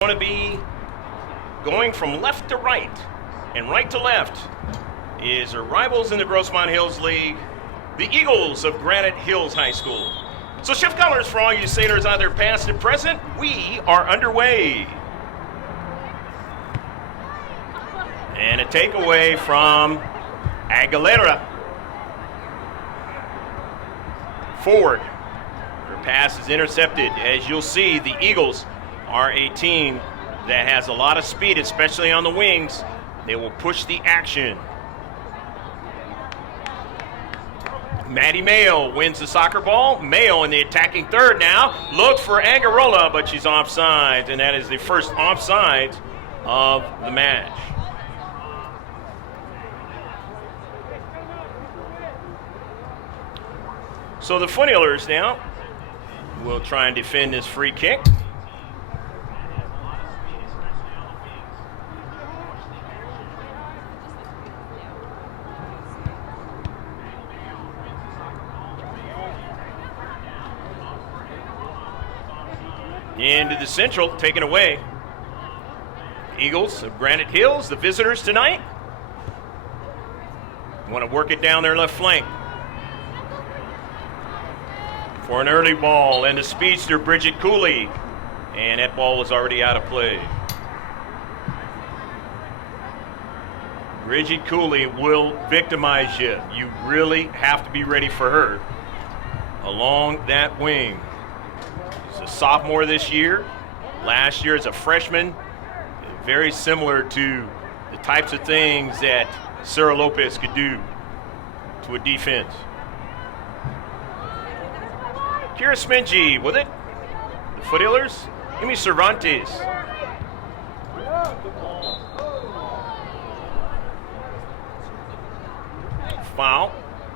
Going to be going from left to right and right to left is our rivals in the Grossmont Hills League, the Eagles of Granite Hills High School. So shift colors for all you sailors either past and present, we are underway. And a takeaway from Aguilera. Forward. Her pass is intercepted. As you'll see, the Eagles are a team that has a lot of speed, especially on the wings. They will push the action. Maddie Mayo wins the soccer ball. Mayo in the attacking third now. Looks for Angarola, but she's offside, and that is the first offside of the match. So the Foothillers now will try and defend this free kick. Into the central, taken away. Eagles of Granite Hills, the visitors tonight. Want to work it down their left flank. For an early ball, and the speedster, Bridget Cooley. And that ball was already out of play. Bridget Cooley will victimize you. You really have to be ready for her along that wing. She's a sophomore this year. Last year as a freshman. Very similar to the types of things that Sarah Lopez could do to a defense. Kira Smingy with it. The Foothillers. Amy Cervantes. Foul.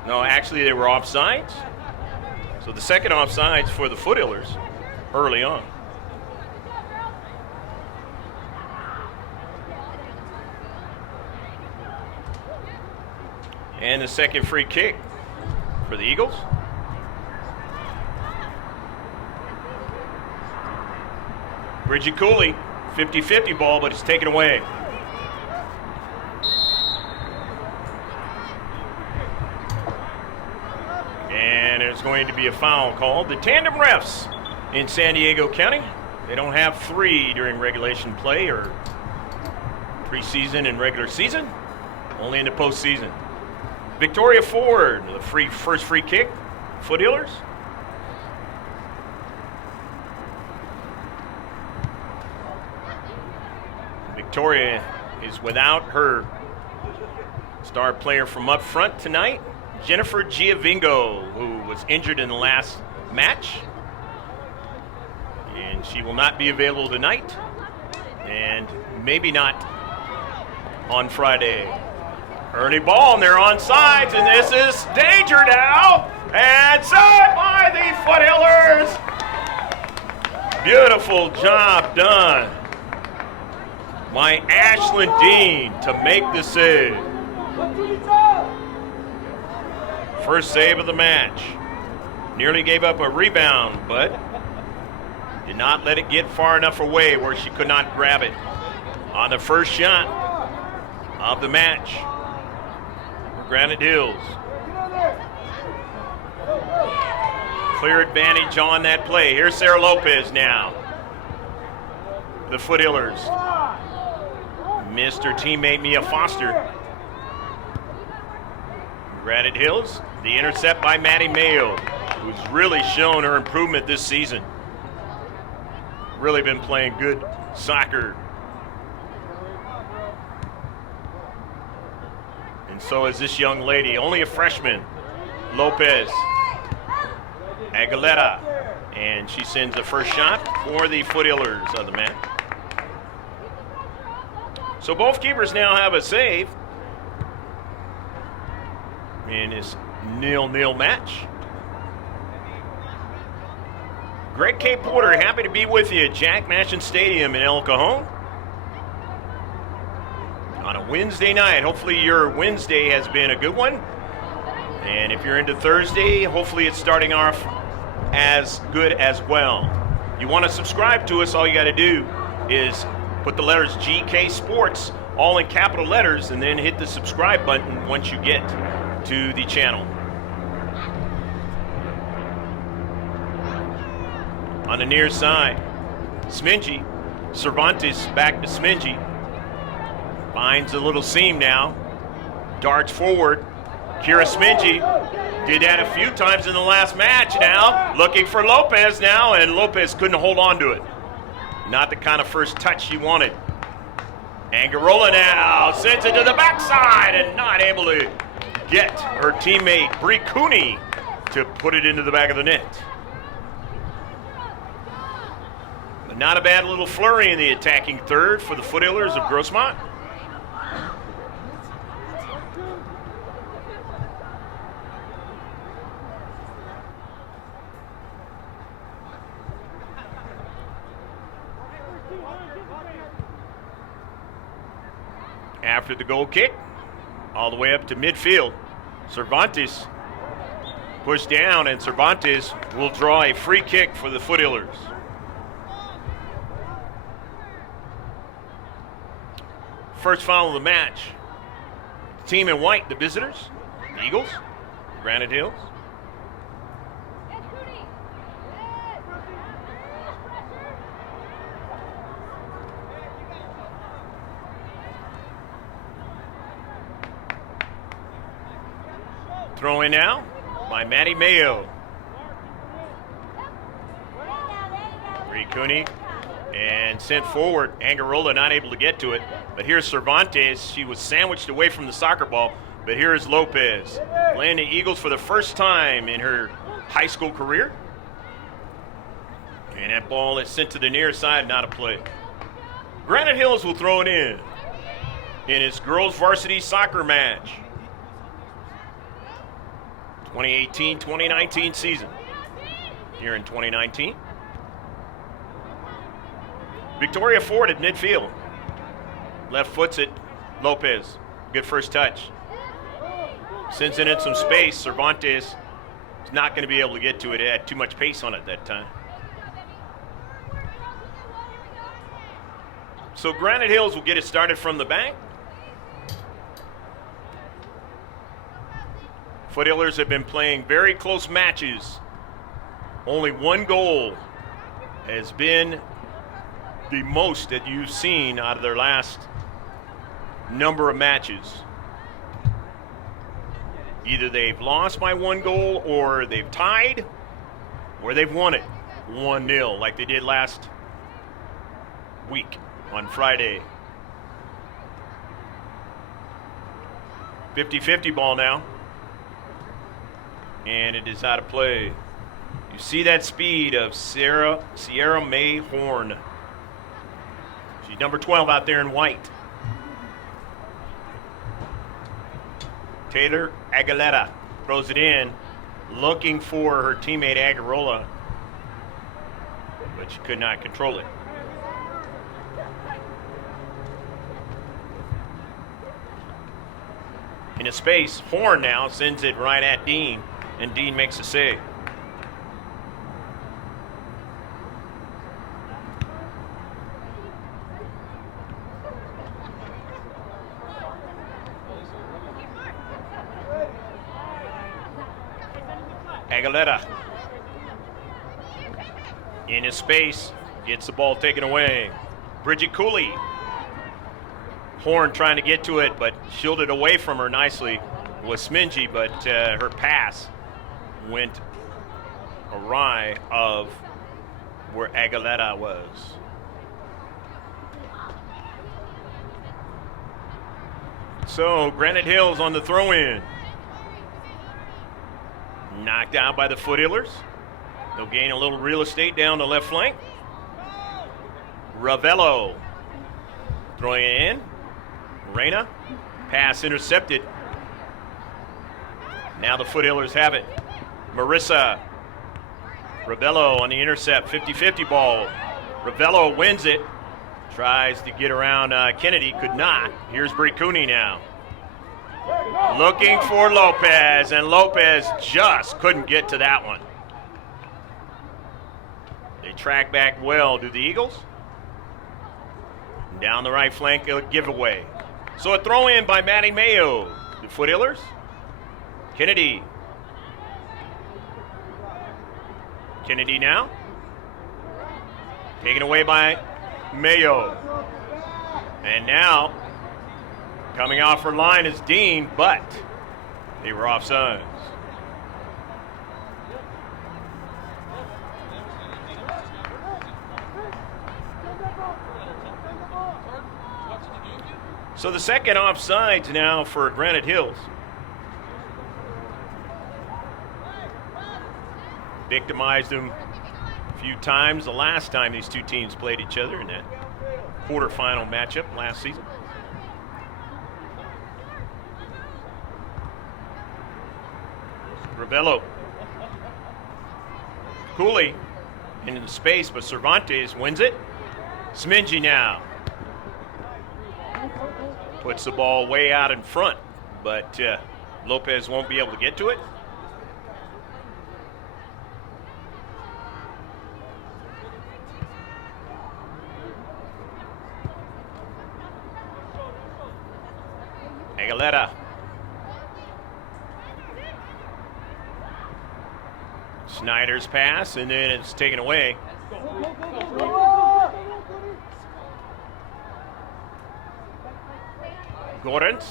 No, actually they were offsides. So the second offsides for the Foothillers early on. And the second free kick for the Eagles. Bridget Cooley, 50-50 ball, but it's taken away. And there's going to be a foul called. The tandem refs in San Diego County, they don't have three during regulation play or preseason and regular season, only in the postseason. Victoria Ford, the first free kick, Foothillers. Victoria is without her star player from up front tonight, Jennifer Giovingo, who was injured in the last match. And she will not be available tonight, and maybe not on Friday. Early ball, and they're on sides, and this is danger now. And saved by the Foothillers. Beautiful job done by Ashlyn Dean to make the save. First save of the match. Nearly gave up a rebound, but did not let it get far enough away where she could not grab it on the first shot of the match for Granite Hills. Clear advantage on that play. Here's Sarah Lopez now. The Foothillers. Missed her teammate Mia Foster. Granite Hills, the intercept by Maddie Mayo, who's really shown her improvement this season. Really been playing good soccer. And so is this young lady, only a freshman, Lopez Aguilera. And she sends the first shot for the Foothillers of the match. So both keepers now have a save in this 0-0 match. Greg K. Porter, happy to be with you at Jack Mashin Stadium in El Cajon on a Wednesday night. Hopefully your Wednesday has been a good one. And if you're into Thursday, hopefully it's starting off as good as well. You want to subscribe to us, all you got to do is put the letters GK Sports all in capital letters and then hit the subscribe button once you get to the channel. On the near side, Smingy, Cervantes back to Smingy. Finds a little seam now. Darts forward. Kira Smingy did that a few times in the last match now. Looking for Lopez now, and Lopez couldn't hold on to it. Not the kind of first touch she wanted. Angarola now sends it to the backside and not able to get her teammate Bree Cooney to put it into the back of the net. But not a bad little flurry in the attacking third for the Foothillers of Grossmont. After the goal kick, all the way up to midfield, Cervantes pushed down, and Cervantes will draw a free kick for the Foothillers. First foul of the match. The team in white, the visitors, the Eagles, Granite Hills. Throw in now by Maddie Mayo. Bree Cooney and sent forward. Angarola not able to get to it. But here's Cervantes. She was sandwiched away from the soccer ball. But here's Lopez playing the Eagles for the first time in her high school career. And that ball is sent to the near side, not a play. Granite Hills will throw it in its girls varsity soccer match. 2018-2019 season. Here in 2019. Victoria Ford at midfield. Left foots it. Lopez. Good first touch. Sends it in some space. Cervantes is not going to be able to get to it. It had too much pace on it that time. So Granite Hills will get it started from the back. Foothillers have been playing very close matches. Only one goal has been the most that you've seen out of their last number of matches. Either they've lost by one goal, or they've tied, or they've won it 1-0 like they did last week on Friday. 50-50 ball now. And it is out of play. You see that speed of Sierra May Horn. She's number 12 out there in white. Taylor Aguilera throws it in, looking for her teammate Agarola, but she could not control it. In a space, Horn now sends it right at Dean. And Dean makes a save. Aguilera in his space, gets the ball taken away. Bridget Cooley. Horn trying to get to it, but shielded away from her nicely was Smingy, but her pass went awry of where Aguilera was. So Granite Hills on the throw-in. Knocked out by the Foothillers. They'll gain a little real estate down the left flank. Ravello throwing it in. Morena, pass intercepted. Now the Foothillers have it. Marissa Ravello on the intercept, 50-50 ball. Ravello wins it. Tries to get around Kennedy, could not. Here's Bree Cooney now. Looking for Lopez, and Lopez just couldn't get to that one. They track back well. Do the Eagles? Down the right flank, a giveaway. So a throw in by Matty Mayo. The Foothillers. Kennedy. Kennedy now. Taken away by Mayo. And now, coming off her line is Dean, but they were offsides. So the second offsides now for Granite Hills. Victimized them a few times the last time these two teams played each other in that quarterfinal matchup last season. Ravello. Cooley into space, but Cervantes wins it. Smingy now. Puts the ball way out in front, but Lopez won't be able to get to it. Aguilera. Snyder's pass, and then it's taken away. Gorens,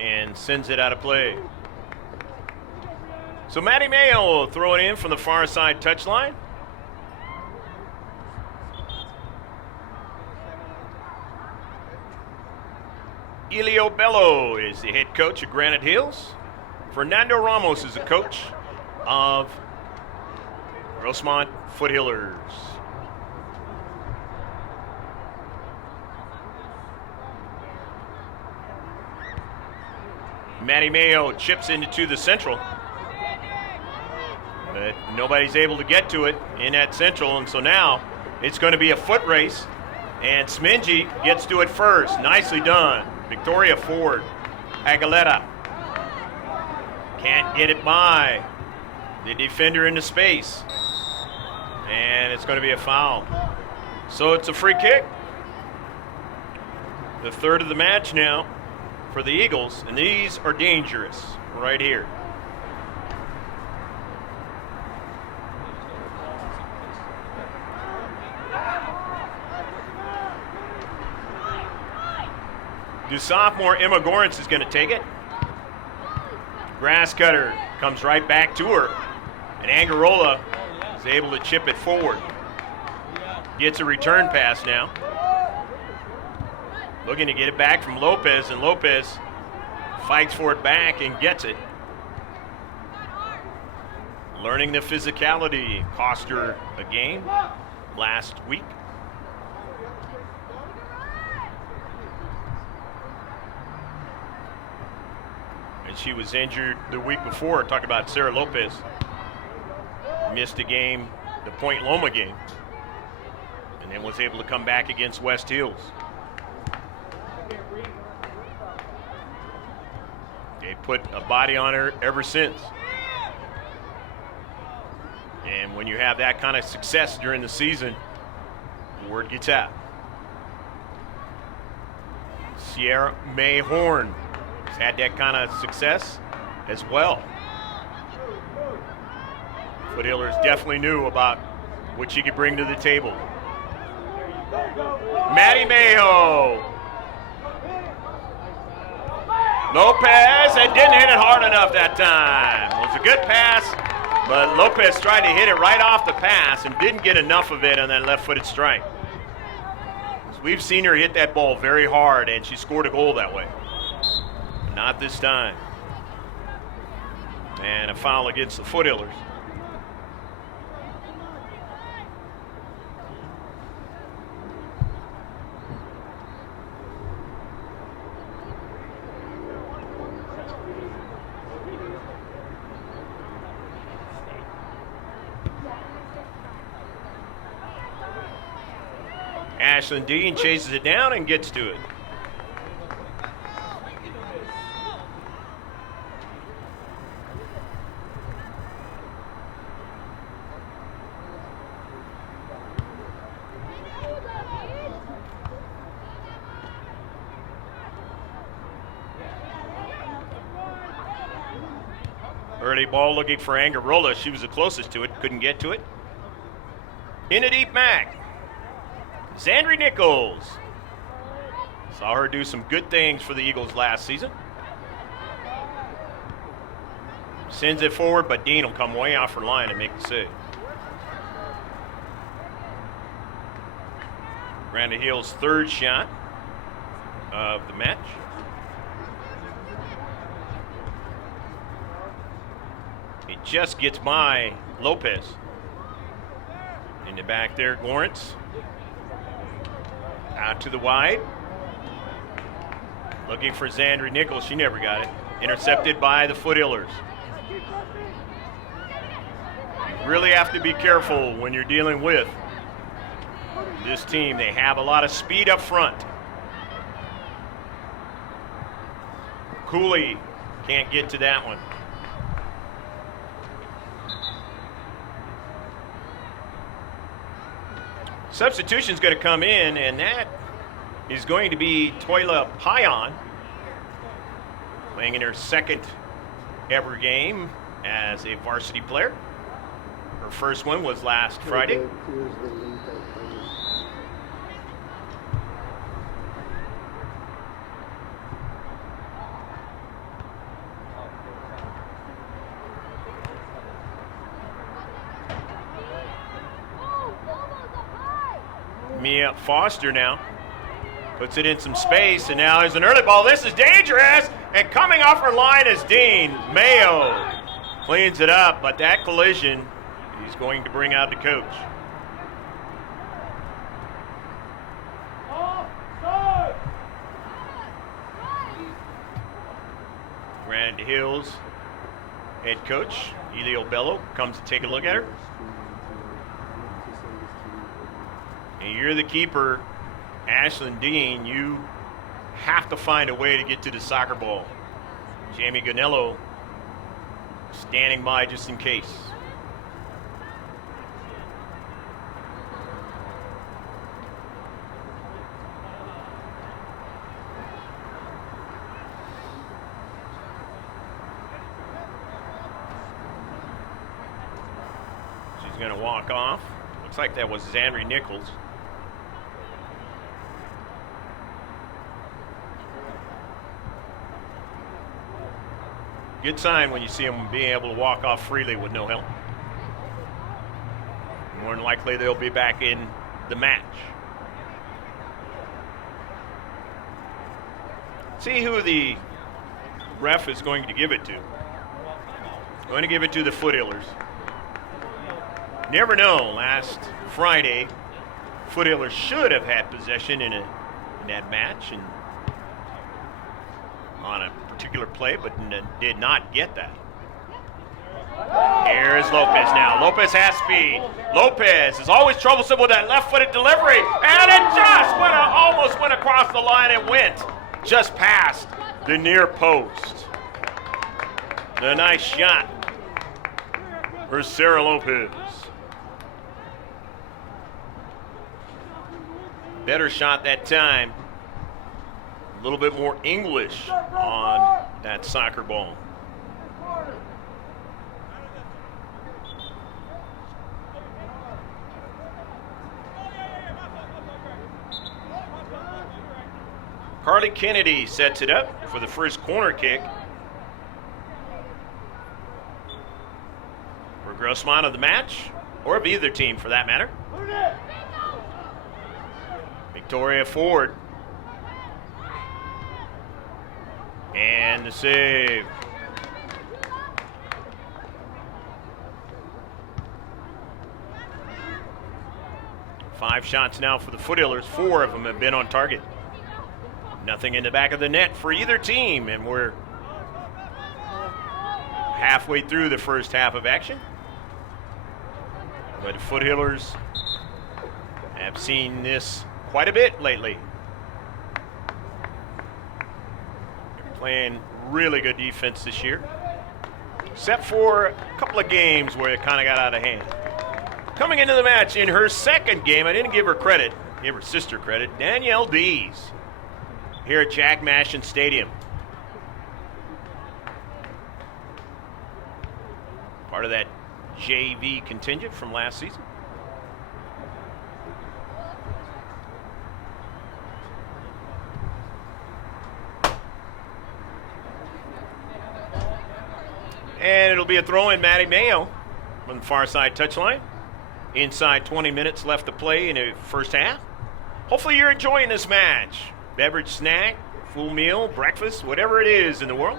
and sends it out of play. So Matty Mayo will throw it in from the far side touchline. Elio Bello is the head coach of Granite Hills. Fernando Ramos is the coach of Grossmont Foothillers. Matty Mayo chips into the central. But nobody's able to get to it in that central, and so now it's going to be a foot race, and Smingy gets to it first. Nicely done. Victoria Ford. Aguilera can't get it by the defender into space, and it's going to be a foul. So it's a free kick. The third of the match now for the Eagles, and these are dangerous right here. The sophomore Emma Gorens is going to take it. Grass cutter comes right back to her, and Angarola is able to chip it forward. Gets a return pass now. Looking to get it back from Lopez, and Lopez fights for it back and gets it. Learning the physicality cost her a game last week. And she was injured the week before. Talk about Sarah Lopez. Missed a game, the Point Loma game, and then was able to come back against West Hills. They put a body on her ever since. And when you have that kind of success during the season, the word gets out. Sierra May Horn has had that kind of success as well. Foothillers definitely knew about what she could bring to the table. Matty Mayo. Lopez, and didn't hit it hard enough that time. It was a good pass, but Lopez tried to hit it right off the pass and didn't get enough of it on that left-footed strike. We've seen her hit that ball very hard, and she scored a goal that way. Not this time. And a foul against the Foothillers. Ashlyn Dean chases it down and gets to it. Early ball looking for Angarola. She was the closest to it. Couldn't get to it. In a deep mag. Zandri Nichols. Saw her do some good things for the Eagles last season. Sends it forward, but Dean will come way off her line and make the save. Granite Hill's third shot of the match. It just gets by Lopez. In the back there, Lawrence. Out to the wide. Looking for Zandri Nichols. She never got it. Intercepted by the Foothillers. You really have to be careful when you're dealing with this team. They have a lot of speed up front. Cooley can't get to that one. Substitution's going to come in, and that is going to be Toila Payan, playing in her second ever game as a varsity player. Her first one was last Friday. Mia Foster now puts it in some space, and now there's an early ball. This is dangerous, and coming off her line is Dean Mayo. Cleans it up, but that collision he's going to bring out the coach. Granite Hills head coach Elio Bello comes to take a look at her. And you're the keeper, Ashlyn Dean. You have to find a way to get to the soccer ball. Jamie Ganello standing by just in case. She's going to walk off. Looks like that was Zandri Nichols. Good sign when you see them being able to walk off freely with no help. More than likely they'll be back in the match. See who the ref is going to give it to. Going to give it to the Foothillers. Never know. Last Friday, Foothillers should have had possession in that match and on a particular play, but did not get that. Here's Lopez now. Lopez has speed. Lopez is always troublesome with that left-footed delivery, and it just almost went across the line and went just past the near post. The nice shot for Sarah Lopez. Better shot that time. A little bit more English on that soccer ball. Carly Kennedy sets it up for the first corner kick for Grossmont of the match, or of either team for that matter. Victoria Ford. And the save. Five shots now for the Foothillers. 4 of them have been on target. Nothing in the back of the net for either team, and we're halfway through the first half of action. But the Foothillers have seen this quite a bit lately. Playing really good defense this year, except for a couple of games where it kind of got out of hand. Coming into the match in her second game, I didn't give her credit, give her sister credit, Danielle Dees, here at Jack Mashin Stadium. part of that JV contingent from last season. And it'll be a throw in, Matty Mayo from the far side touchline. Inside 20 minutes left to play in the first half. Hopefully you're enjoying this match. Beverage, snack, full meal, breakfast, whatever it is in the world.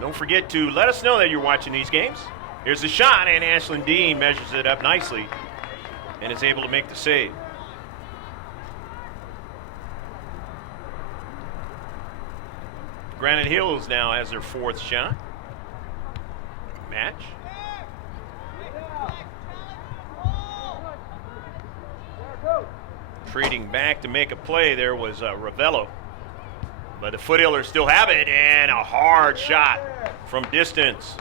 Don't forget to let us know that you're watching these games. Here's the shot, and Ashlyn Dean measures it up nicely and is able to make the save. Granite Hills now has their fourth shot. Match. Trading back to make a play there was Ravello. But the Foothillers still have it, and a hard shot from distance.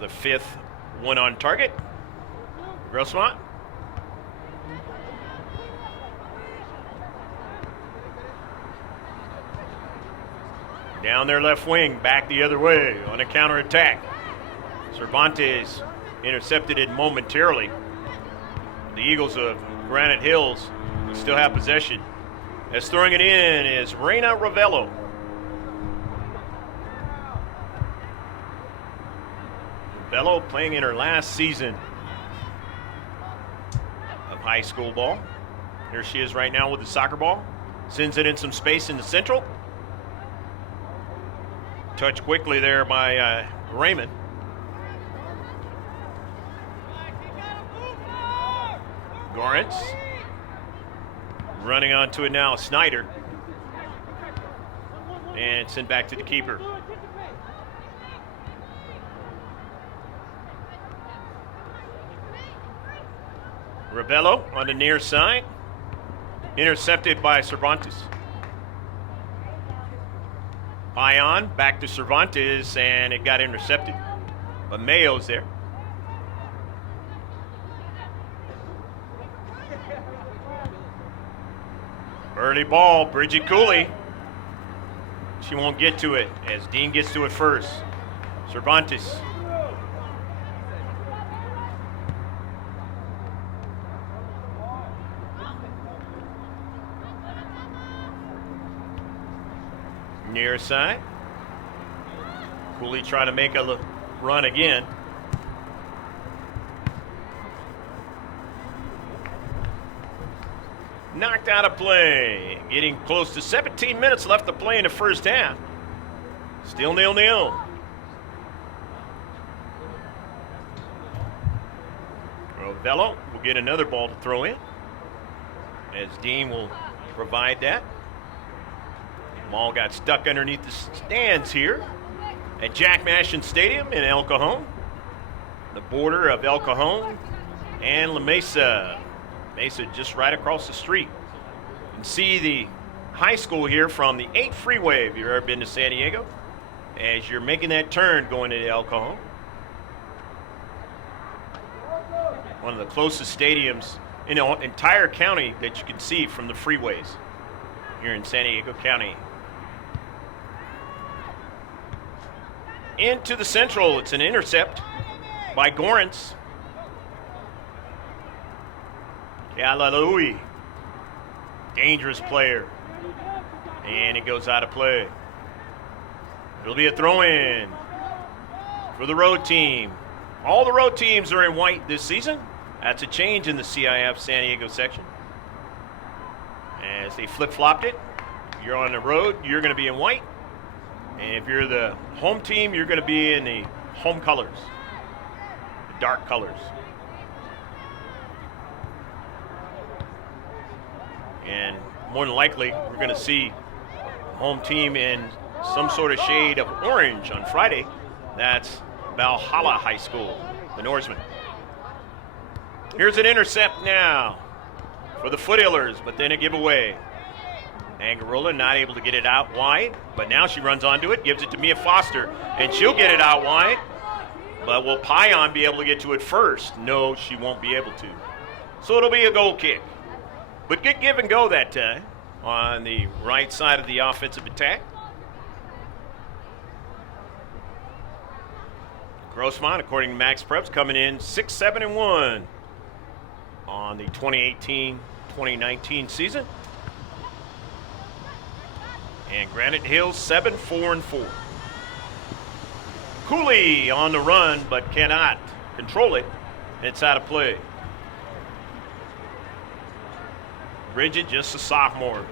The fifth one on target. Grossmont. Down their left wing, back the other way on a counterattack. Cervantes intercepted it momentarily. The Eagles of Granite Hills still have possession. As throwing it in is Reina Ravello. Ravello playing in her last season of high school ball. Here she is right now with the soccer ball. Sends it in some space in the central. Touched quickly there by Raymond. Gorentz. Running onto it now, Snyder. And sent back to the keeper. Ravello on the near side. Intercepted by Cervantes. Ion back to Cervantes, and it got intercepted. But Mayo's there. Early ball, Bridget Cooley. She won't get to it as Dean gets to it first. Cervantes. Near side. Cooley trying to make a run again. Knocked out of play. Getting close to 17 minutes left to play in the first half. Still 0-0. Ravello will get another ball to throw in, as Dean will provide that. Ball got stuck underneath the stands here at Jack Mashin Stadium in El Cajon. The border of El Cajon and La Mesa. Mesa just right across the street. You can see the high school here from the 8 freeway if you've ever been to San Diego, as you're making that turn going to El Cajon. One of the closest stadiums in the entire county that you can see from the freeways here in San Diego County. Into the central, it's an intercept by Gorentz. Kalalui, dangerous player, and it goes out of play. It'll be a throw-in for the road team. All the road teams are in white this season. That's a change in the C.I.F. San Diego section. As they flip-flopped it, if you're on the road, you're going to be in white. And if you're the home team, you're going to be in the home colors, the dark colors. And more than likely, we're going to see home team in some sort of shade of orange on Friday. That's Valhalla High School, the Norsemen. Here's an intercept now for the Foothillers, but then a giveaway. Angarola not able to get it out wide, but now she runs onto it, gives it to Mia Foster, and she'll get it out wide. But will Pion be able to get to it first? No, she won't be able to. So it'll be a goal kick. But good give and go that time on the right side of the offensive attack. Grossmont, according to Max Preps, coming in 6-7-1 on the 2018-2019 season. And Granite Hills 7-4-4. Cooley on the run, but cannot control it. It's out of play. Bridget, just a sophomore.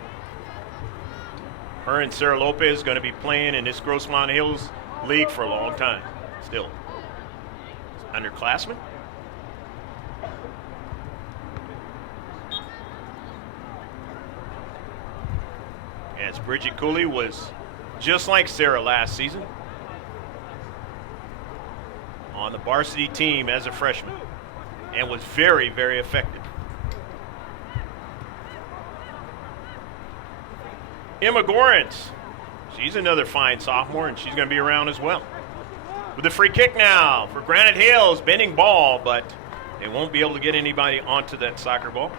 Her and Sarah Lopez going to be playing in this Grossmont Hills League for a long time. Still. Underclassmen. As Bridget Cooley was just like Sarah last season on the varsity team as a freshman and was very, very effective. Emma Gorence, she's another fine sophomore, and she's going to be around as well. With the free kick now for Granite Hills, bending ball, but they won't be able to get anybody onto that soccer ball.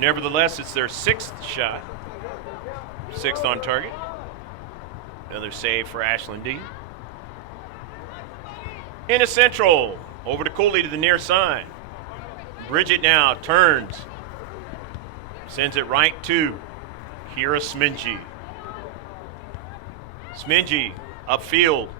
Nevertheless, it's their 6th shot. 6th on target. Another save for Ashlyn Dean. Into Central, over to Cooley to the near side. Bridget now turns, sends it right to Kira Smingy. Smingy upfield.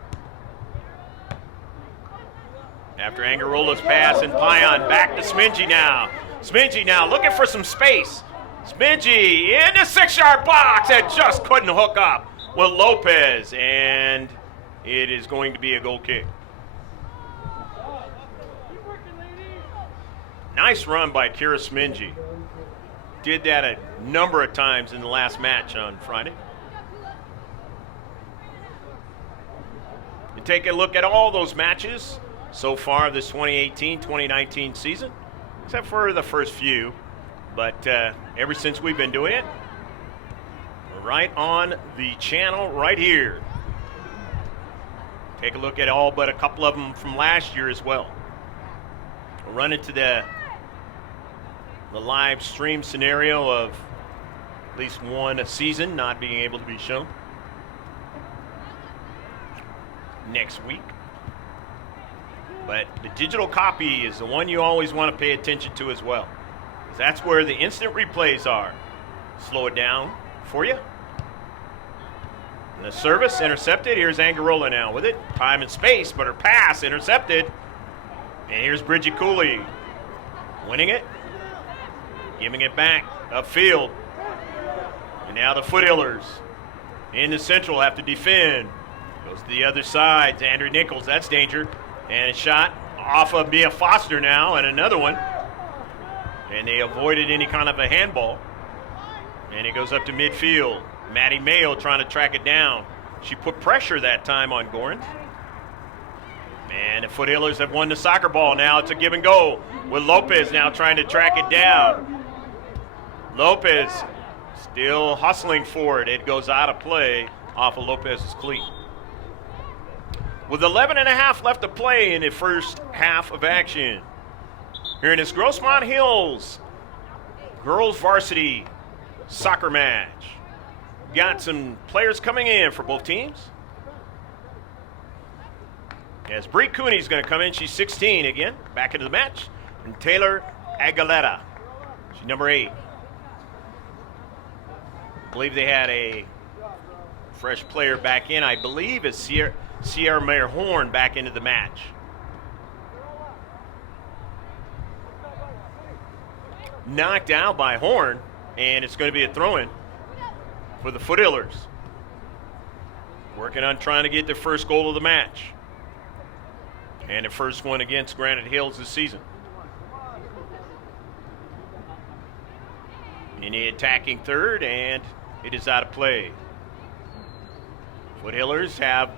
After Angarola's pass and Pion, back to Smingy now. Smingy now looking for some space. Smingy in the 6-yard box and just couldn't hook up with Lopez, and it is going to be a goal kick. Nice run by Kira Smingy. Did that a number of times in the last match on Friday. You take a look at all those matches so far this 2018-2019 season, except for the first few. But ever since we've been doing it, right on the channel right here. Take a look at all but a couple of them from last year as well. We'll run into the live stream scenario of at least one a season not being able to be shown next week. But the digital copy is the one you always want to pay attention to as well. That's where the instant replays are. Slow it down for you. And the service intercepted. Here's Angarola now with it. Time and space, but her pass intercepted. And here's Bridget Cooley winning it. Giving it back upfield. And now the Foothillers in the Central have to defend. Goes to the other side. Andrew Nichols, that's danger. And a shot off of Mia Foster now, and another one. And they avoided any kind of a handball. And it goes up to midfield. Maddie Mayo trying to track it down. She put pressure that time on Gorence. And the Foothillers have won the soccer ball now. It's a give and go with Lopez now trying to track it down. Lopez still hustling for it. It goes out of play off of Lopez's cleat. With 11.5 left to play in the first half of action. Here in this Grossmont Hills girls varsity soccer match. Got some players coming in for both teams. As Bree Cooney's going to come in. She's 16 again, back into the match. And Taylor Aguilera, she's number 8. I believe they had a fresh player back in. I believe it's Sierra Mayer Horn back into the match. Knocked out by Horn, and it's going to be a throw-in for the Foothillers. Working on trying to get their first goal of the match. And the first one against Granite Hills this season. In the attacking third, and it is out of play. Foothillers have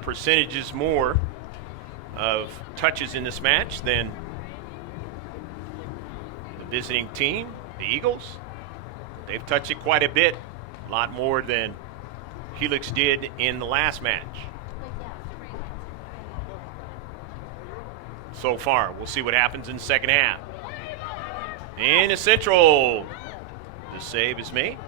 percentages more of touches in this match than the visiting team, the Eagles. They've touched it quite a bit, a lot more than Helix did in the last match. So far, we'll see what happens in the second half. In the Central, the save is made.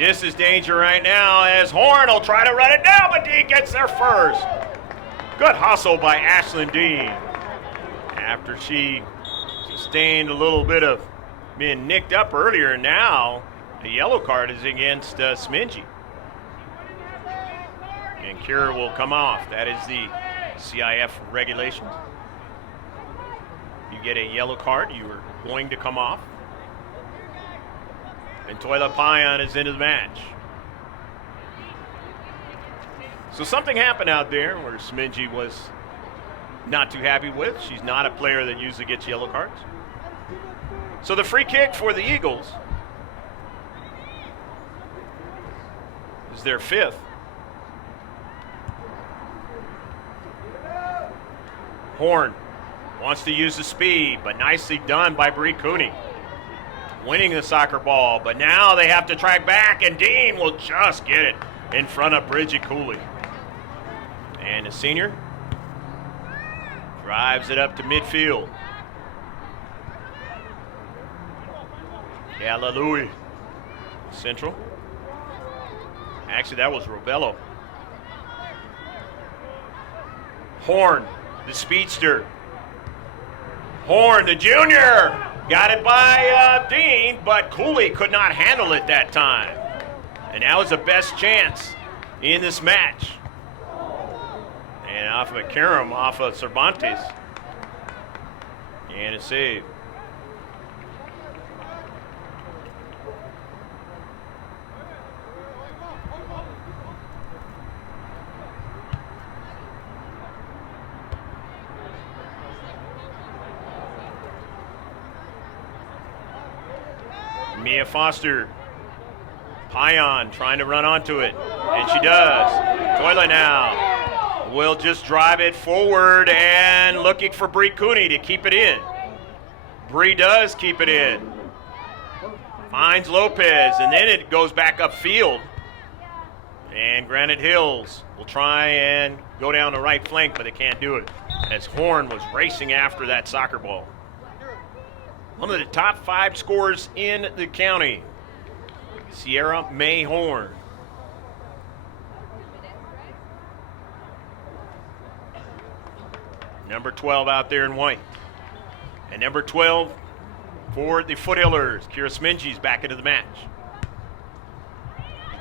This is danger right now as Horn will try to run it down, but Dean gets there first. Good hustle by Ashlyn Dean. After she sustained a little bit of being nicked up earlier, now the yellow card is against Smingy. And Kira will come off. That is the C.I.F. regulations. You get a yellow card, you are going to come off. And Toilet Payan is into the match. So something happened out there where Smingy was not too happy with. She's not a player that usually gets yellow cards. So the free kick for the Eagles is their 5th. Horn wants to use the speed, but nicely done by Bree Cooney. Winning the soccer ball, but now they have to track back, and Dean will just get it in front of Bridget Cooley. And the senior drives it up to midfield. Hallelujah. Central. Actually, that was Robello. Horn, the speedster. Horn, the junior. Got it by Dean, but Cooley could not handle it that time. And that was the best chance in this match. And off of a Karam, off of Cervantes. And a save. Mia Foster, Payan trying to run onto it, and she does. Toilet now will just drive it forward and looking for Bree Cooney to keep it in. Bree does keep it in. Finds Lopez, and then it goes back upfield. And Granite Hills will try and go down the right flank, but they can't do it as Horn was racing after that soccer ball. One of the top 5 scorers in the county, Sierra May Horn. Number 12 out there in white. And number 12 for the Foothillers, Kira Smingy's back into the match.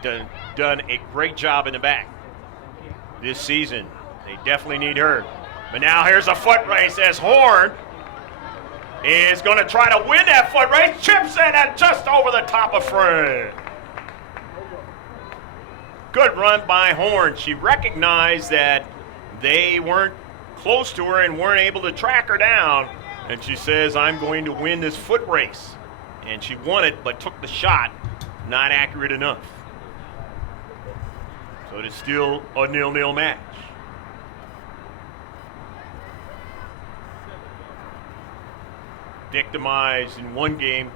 Done a great job in the back this season. They definitely need her. But now here's a foot race as Horn is going to try to win that foot race. Chips in and just over the top of Fred. Good run by Horn. She recognized that they weren't close to her and weren't able to track her down. And she says, I'm going to win this foot race. And she won it, but took the shot. Not accurate enough. So it's still a 0-0 match. Victimized in one game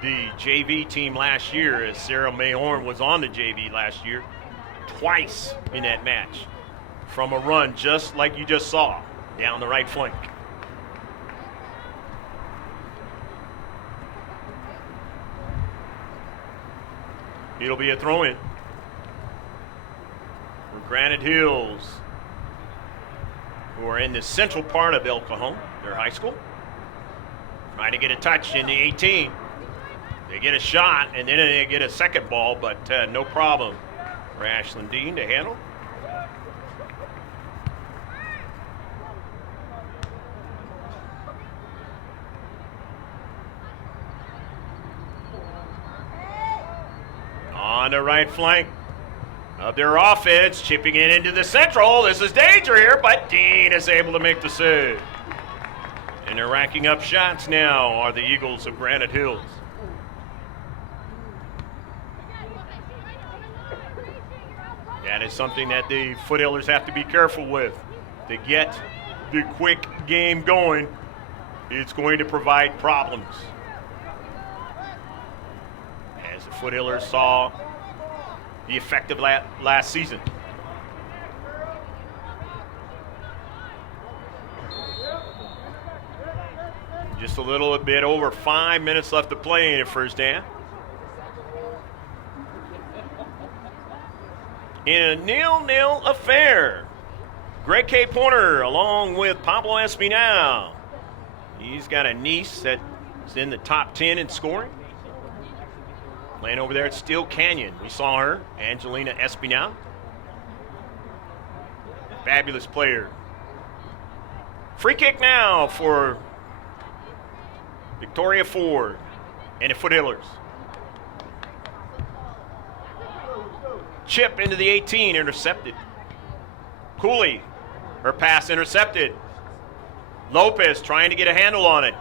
the JV team last year, as Sarah May Horn was on the JV last year twice in that match from a run just like you just saw down the right flank. It'll be a throw-in for Granite Hills, who are in the central part of El Cajon, their high school. Trying to get a touch in the 18. They get a shot, and then they get a second ball, but no problem for Ashlyn Dean to handle. On the right flank of their offense, chipping it into the central. This is danger here, but Dean is able to make the save. And they're racking up shots now, are the Eagles of Granite Hills. That is something that the Foothillers have to be careful with. To get the quick game going, it's going to provide problems. As the Foothillers saw the effect of last season. Just a little bit over 5 minutes left to play in the first half. in a 0-0 affair. Greg K. Porter along with Pablo Espinal. He's got a niece that's in the top 10 in scoring. Playing over there at Steel Canyon. We saw her, Angelina Espinal. Fabulous player. Free kick now for Victoria Ford and the Foothillers. Chip into the 18, intercepted. Cooley, her pass intercepted. Lopez trying to get a handle on it.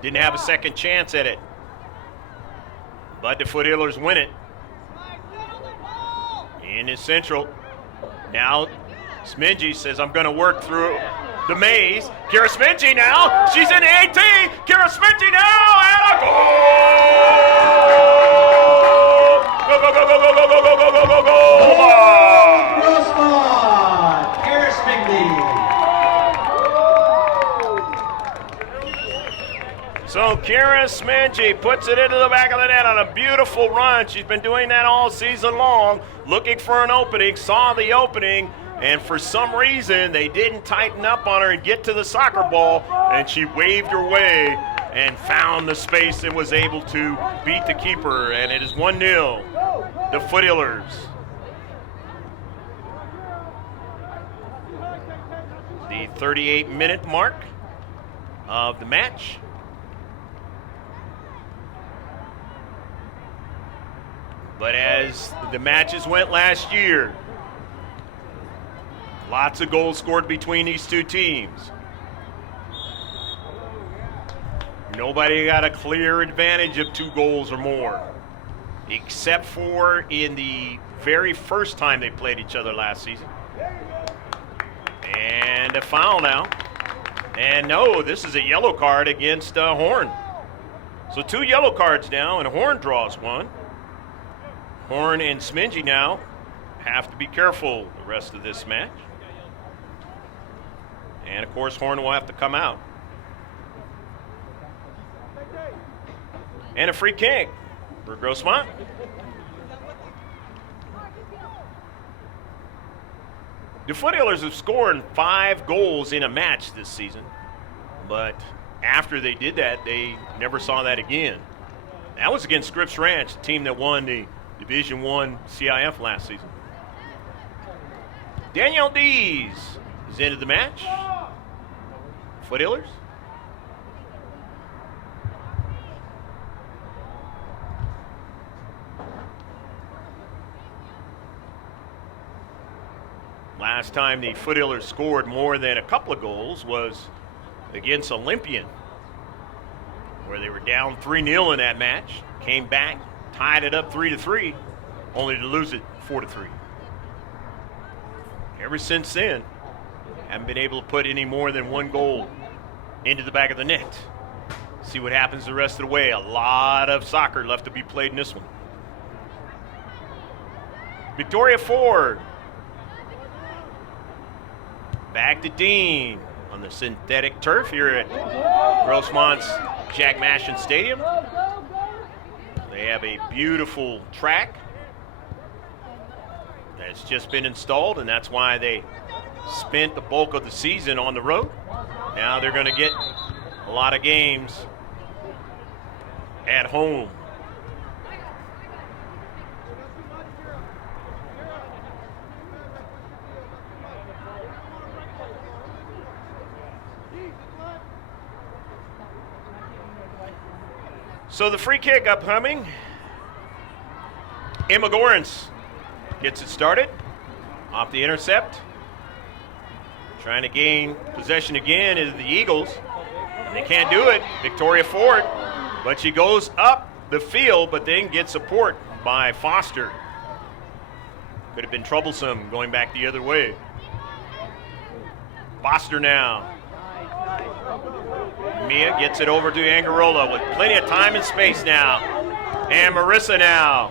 Didn't have a second chance at it. But the Foothillers win it. In his central. Now Smingy says, I'm going to work through the maze. Kira Smingy now. She's in the 18. Kira Smingy now. And a goal! Go, go, go, go, go, go, go, go, go, go, go, go! Grossmont, Kira Smingy. So Kira Smingy puts it into the back of the net on a beautiful run. She's been doing that all season long, looking for an opening, saw the opening, and for some reason they didn't tighten up on her and get to the soccer ball, and she waved her way and found the space and was able to beat the keeper, and it is 1-0, the Foothillers. The 38-minute mark of the match. But as the matches went last year, lots of goals scored between these two teams. Nobody got a clear advantage of 2 goals or more, except for in the very first time they played each other last season. And a foul now. And no, this is a yellow card against Horn. So 2 yellow cards now, and Horn draws one. Horn and Smingy now have to be careful the rest of this match. And of course, Horn will have to come out. And a free kick for Grossmont. The Foothillers have scored 5 goals in a match this season, but after they did that, they never saw that again. That was against Scripps Ranch, the team that won the Division I C.I.F. last season. Danielle Dees is into the match. Foothillers. Last time the Foothillers scored more than a couple of goals was against Olympian, where they were down 3-0 in that match, came back, tied it up 3-3, only to lose it 4-3. Ever since then, haven't been able to put any more than 1 goal into the back of the net. See what happens the rest of the way. A lot of soccer left to be played in this one. Victoria Ford. Back to Dean on the synthetic turf here at Grossmont's Jack Mashin Stadium. They have a beautiful track that's just been installed, and that's why they spent the bulk of the season on the road. Now they're going to get a lot of games at home. So the free kick upcoming. Emma Gorens gets it started off the intercept. Trying to gain possession again is the Eagles. They can't do it. Victoria Ford, but she goes up the field, but then gets support by Foster. Could have been troublesome going back the other way. Foster now. Mia gets it over to Angarola with plenty of time and space now. And Marissa now.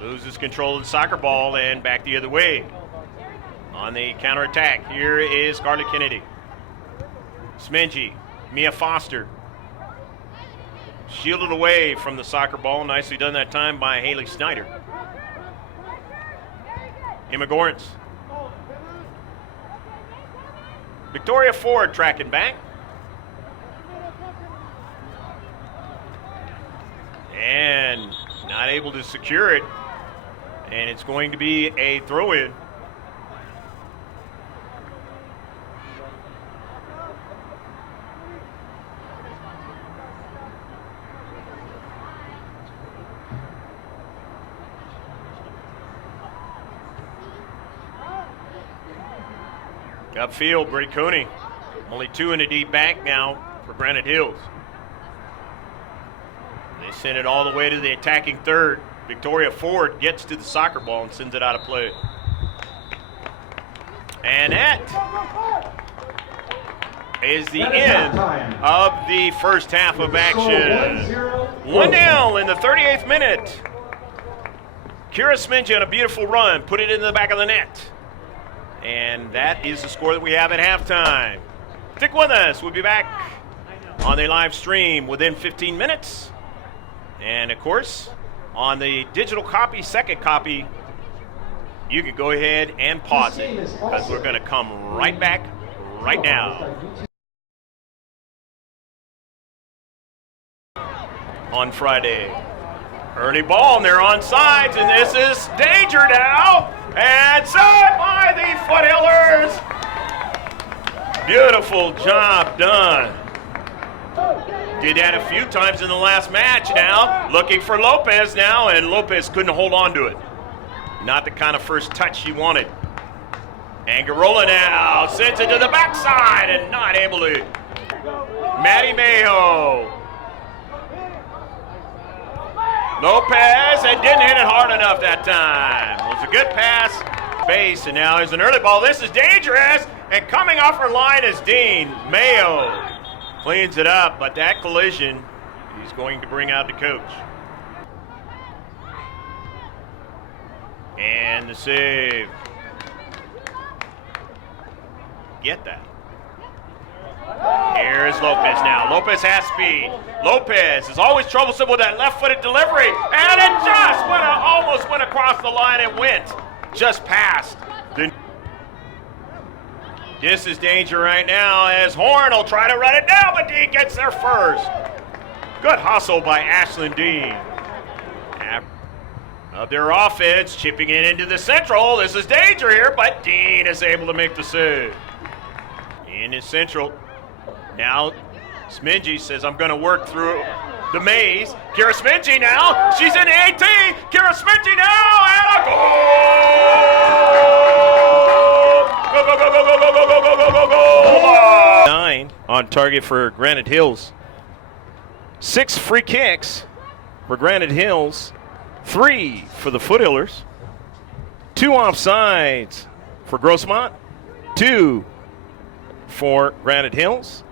Loses control of the soccer ball and back the other way. On the counterattack, here is Scarlett Kennedy. Smingy, Mia Foster. shielded away from the soccer ball. Nicely done that time by Haley Snyder. Emma Gorens. Victoria Ford tracking back. And not able to secure it. And it's going to be a throw-in. Upfield, Brittany Cooney. Only 2 in the deep back now for Granite Hills. They send it all the way to the attacking third. Victoria Ford gets to the soccer ball and sends it out of play. And that is the end of the first half of action. 1-0 in the 38th minute. Kira Smingy on a beautiful run, put it in the back of the net. And that is the score that we have at halftime. Stick with us. We'll be back on the live stream within 15 minutes. And, of course, on the digital copy, second copy, you can go ahead and pause it because we're going to come right back right now. On Friday. Early ball, and they're on sides, and this is danger now. And set by the Foothillers. Beautiful job done. Did that a few times in the last match now. Looking for Lopez now, and Lopez couldn't hold on to it. Not the kind of first touch she wanted. Angarola now sends it to the backside and not able to. Maddie Mayo. Lopez, and didn't hit it hard enough that time. It was a good pass. Base, and now there's an early ball. This is dangerous, and coming off her line is Dean. Mayo cleans it up, but that collision, he's going to bring out the coach. And the save. Get that. Here's Lopez now. Lopez has speed. Lopez is always troublesome with that left-footed delivery, and it just almost went across the line and went just past. This is danger right now as Horn will try to run it down, but Dean gets there first. Good hustle by Ashlyn Dean. Of their offense, chipping it into the central. This is danger here, but Dean is able to make the save. In his central. Now, Smingy says, I'm going to work through the maze. Kira Smingy now. She's in the 18. Kira Smingy now, and a goal! Go, go, go, go, go, go, go, go, go, go, go! 9 on target for Granite Hills. 6 free kicks for Granite Hills. 3 for the Foothillers. 2 offsides for Grossmont. 2 for Granite Hills.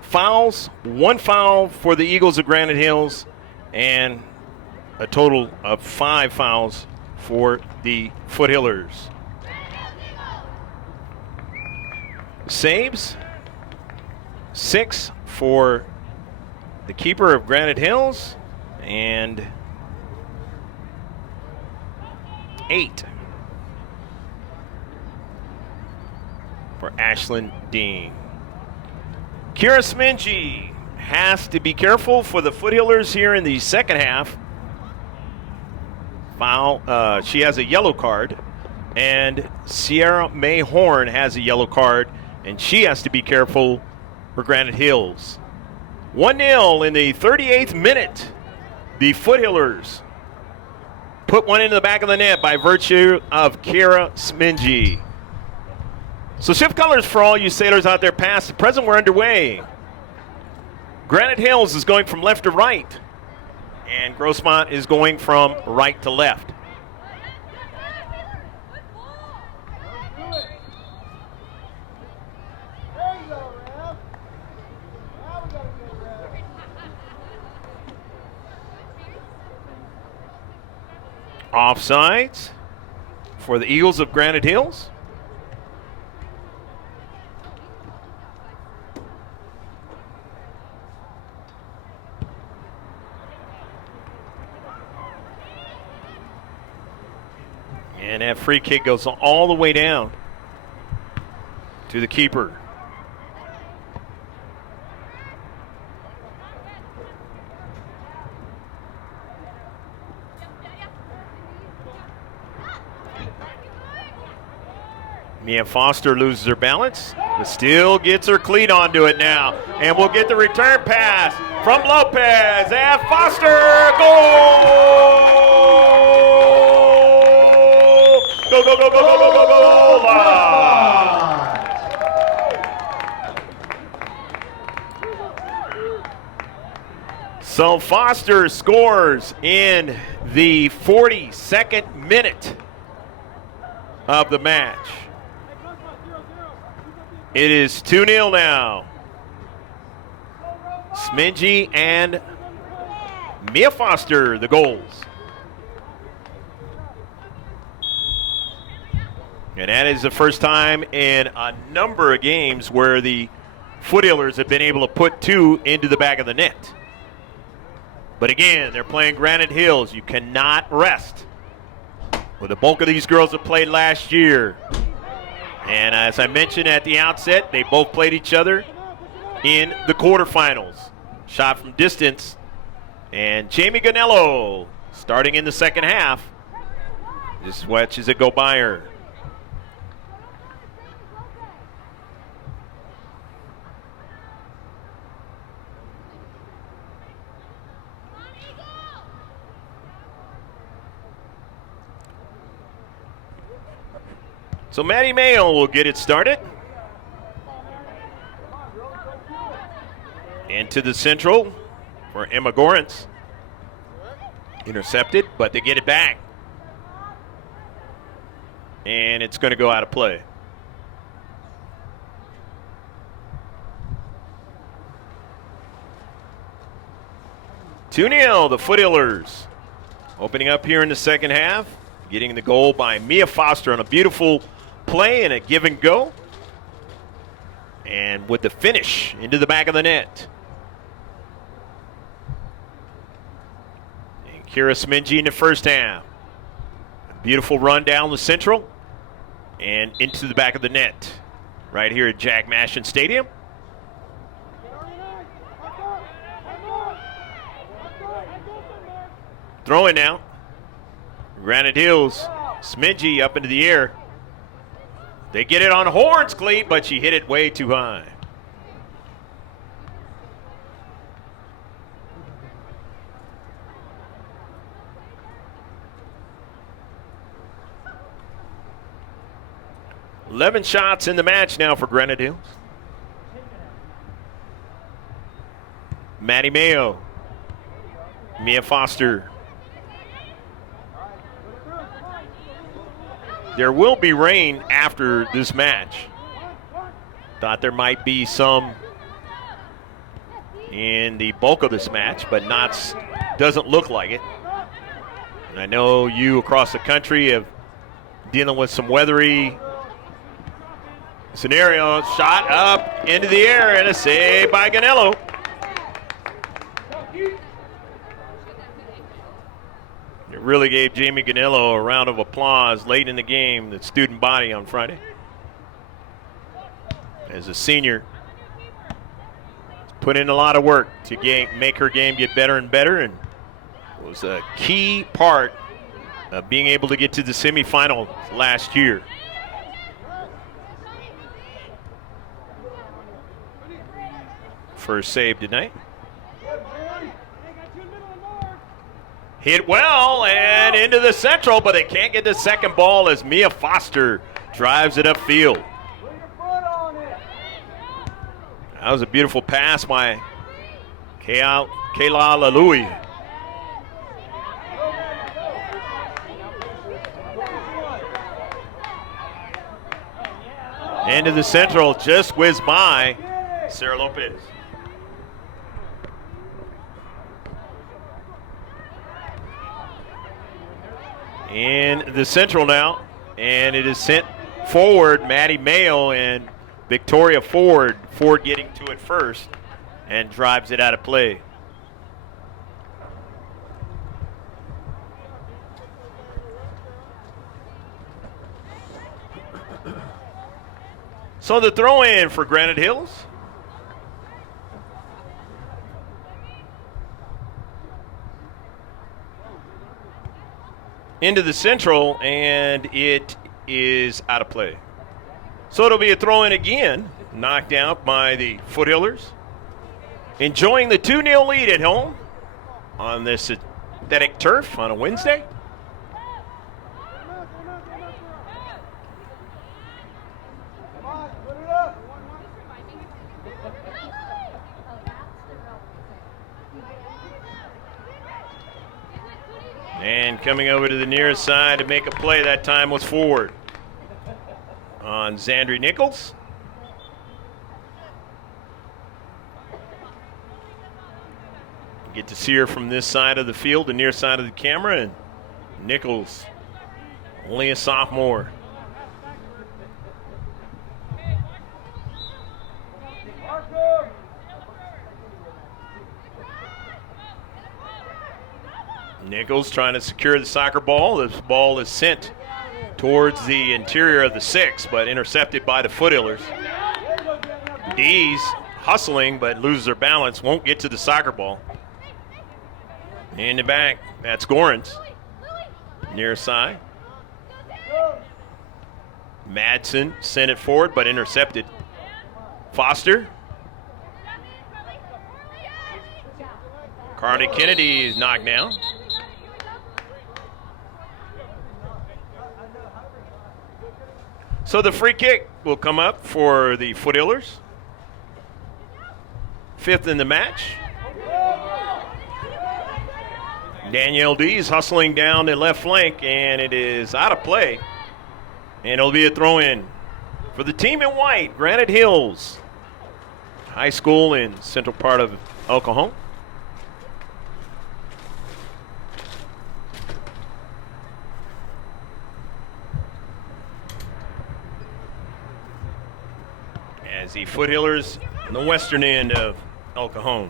Fouls, 1 foul for the Eagles of Granite Hills, and a total of 5 fouls for the Foothillers. Saves, 6 for the keeper of Granite Hills, and 8 for Ashlyn Dean. Kira Smingy has to be careful for the Foothillers here in the second half. Foul. She has a yellow card, and Sierra May Horn has a yellow card, and she has to be careful for Granite Hills. 1-0 in the 38th minute. The Foothillers put one into the back of the net by virtue of Kira Smingy. So shift colors for all you sailors out there past the present. We're underway. Granite Hills is going from left to right, and Grossmont is going from right to left. Offsides for the Eagles of Granite Hills. And that free kick goes all the way down to the keeper. Mia Foster loses her balance, but still gets her cleat onto it now. And we'll get the return pass from Lopez. And Foster, goal! Go, go, go, go, go, go, go, go, go! So Foster scores in the 42nd minute of the match. It is 2-0 now. Smingy and Mia Foster, the goals. And that is the first time in a number of games where the Foothillers have been able to put two into the back of the net. But again, they're playing Granite Hills. You cannot rest. Well, the bulk of these girls have played last year. And as I mentioned at the outset, they both played each other in the quarterfinals. Shot from distance. And Jamie Ganello, starting in the second half, just watches it go by her. So Maddie Mayo will get it started. Into the central for Emma Gorence. Intercepted, but they get it back. And it's going to go out of play. (2-0) the Foothillers. Opening up here in the second half. Getting the goal by Mia Foster on a beautiful play and a give and go. And with the finish into the back of the net. And Kira Smingy in the first half. A beautiful run down the central and into the back of the net. Right here at Jack Mashin Stadium. Throwing now. Granite Hills. Smingy up into the air. They get it on Horn's cleat, but she hit it way too high. (11 shots in the match now for Granite Hills. Maddie Mayo. Mia Foster. There will be rain after this match. Thought there might be some in the bulk of this match, but doesn't look like it. And I know you across the country have dealing with some weathery scenario. Shot up into the air and a save by Ganello. It really gave Jamie Ganello a round of applause late in the game, the student body on Friday. As a senior, put in a lot of work to make her game get better and better, and was a key part of being able to get to the semifinal last year. First save tonight. Hit well and into the central, but they can't get the second ball as Mia Foster drives it upfield. That was a beautiful pass by Kayla Lalui. Into the central, just whizzed by Sarah Lopez. In the central now, and it is sent forward. Maddie Mayo and Victoria Ford. Ford getting to it first and drives it out of play. So the throw in for Granite Hills. Into the central, and it is out of play. So it'll be a throw in again, knocked out by the Foothillers. Enjoying the 2-0 lead at home on this synthetic turf on a Wednesday. And coming over to the near side to make a play that time was Ford on Zandri Nichols. Get to see her from this side of the field, the near side of the camera, and Nichols, only a sophomore. Nichols trying to secure the soccer ball. This ball is sent towards the interior of the 6, but intercepted by the Foothillers. D's hustling, but loses her balance, won't get to the soccer ball. In the back, that's Gorans. Near side. Madsen sent it forward, but intercepted. Foster. Carly Kennedy is knocked down. So the free kick will come up for the Foothillers. 5th in the match. Danielle Dees hustling down the left flank, and it is out of play. And it'll be a throw-in for the team in white, Granite Hills High School in central part of El Cajon. As the Foothillers on the western end of El Cajon.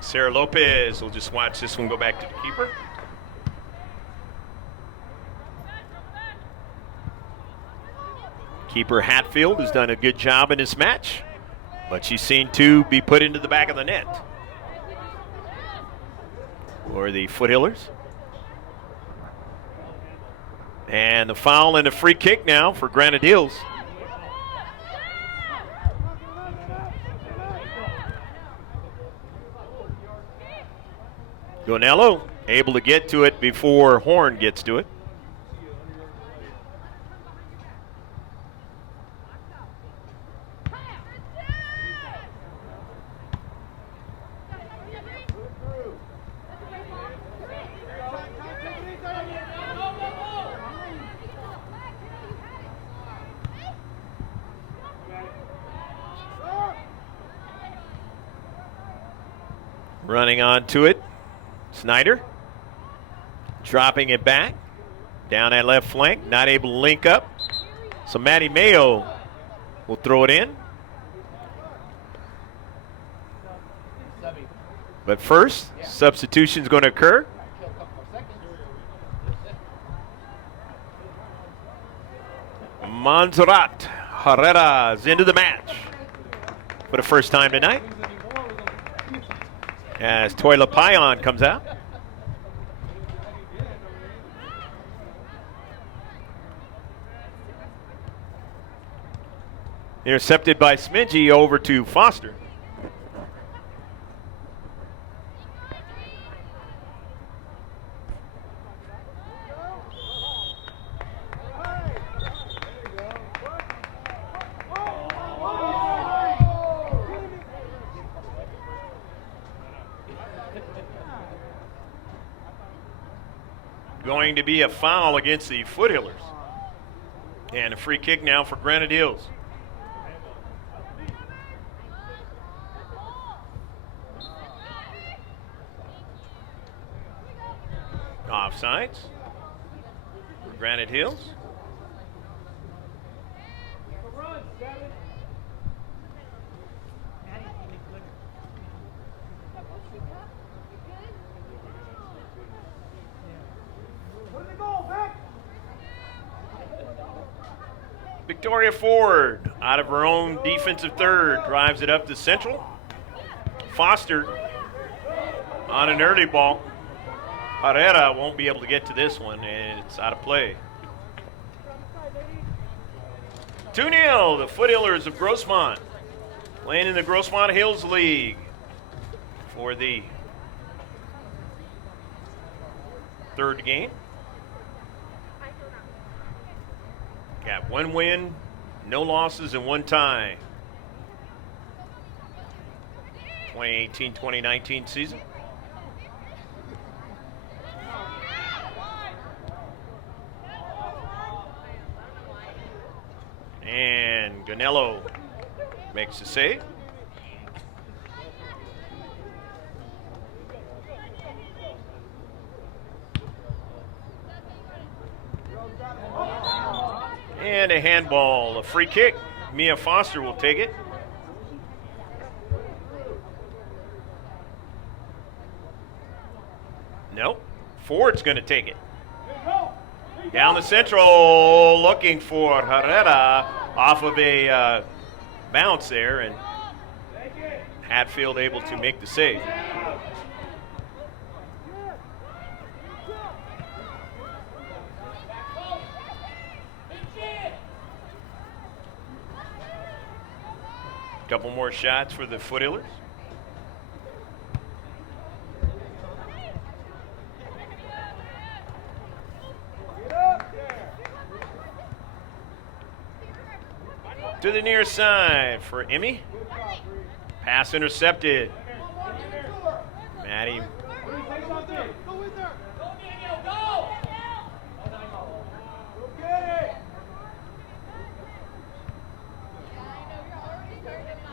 Sarah Lopez will just watch this one go back to the keeper. Keeper Hatfield has done a good job in this match, but she's seen 2 be put into the back of the net for the Foothillers. And the foul and a free kick now for Granite Hills. Gonello able to get to it before Horn gets to it. Running onto it. Snyder dropping it back down that left flank, not able to link up. So Maddie Mayo will throw it in. But first, substitution is going to occur. Montserrat Herrera is into the match for the first time tonight, as Toyla Payan comes out. Intercepted by Smidgey over to Foster. Going to be a foul against the Foothillers. And a free kick now for Granite Hills. Offsides for Granite Hills. Victoria Ford, out of her own defensive third, drives it up to Central. Foster on an early ball. Herrera won't be able to get to this one, and it's out of play. 2-0, the Foothillers of Grossmont, playing in the Grossmont Hills League for the third game. Got one win, no losses, and one tie. 2018-2019 season. And Ganello makes the save. And a handball, a free kick. Mia Foster will take it. Nope. Ford's going to take it. Down the Central, looking for Herrera off of a bounce there, and Hatfield able to make the save. Couple more shots for the Foothillers. To the near side for Emmy. Pass intercepted. Maddie.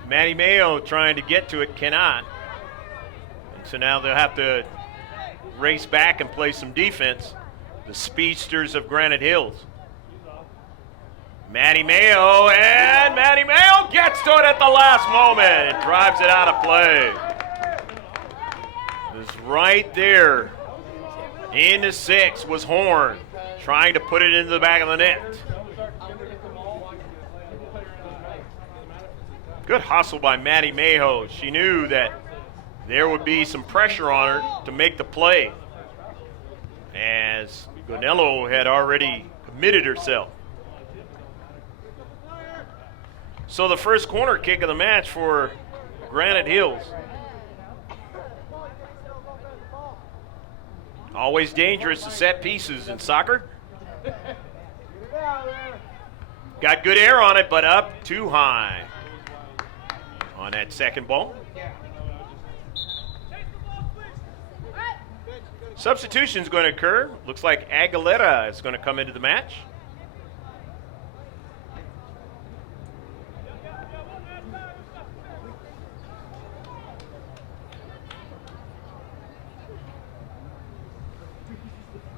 Maddie Mayo trying to get to it, cannot. And so now they'll have to race back and play some defense. The speedsters of Granite Hills. Maddie Mayo, and Maddie Mayo gets to it at the last moment and drives it out of play. It was right there. Into 6 was Horn, trying to put it into the back of the net. Good hustle by Maddie Mayo. She knew that there would be some pressure on her to make the play, as Ganello had already committed herself. So the first corner kick of the match for Granite Hills. Always dangerous to set pieces in soccer. Got good air on it, but up too high on that second ball. Substitution's going to occur. Looks like Aguilera is going to come into the match.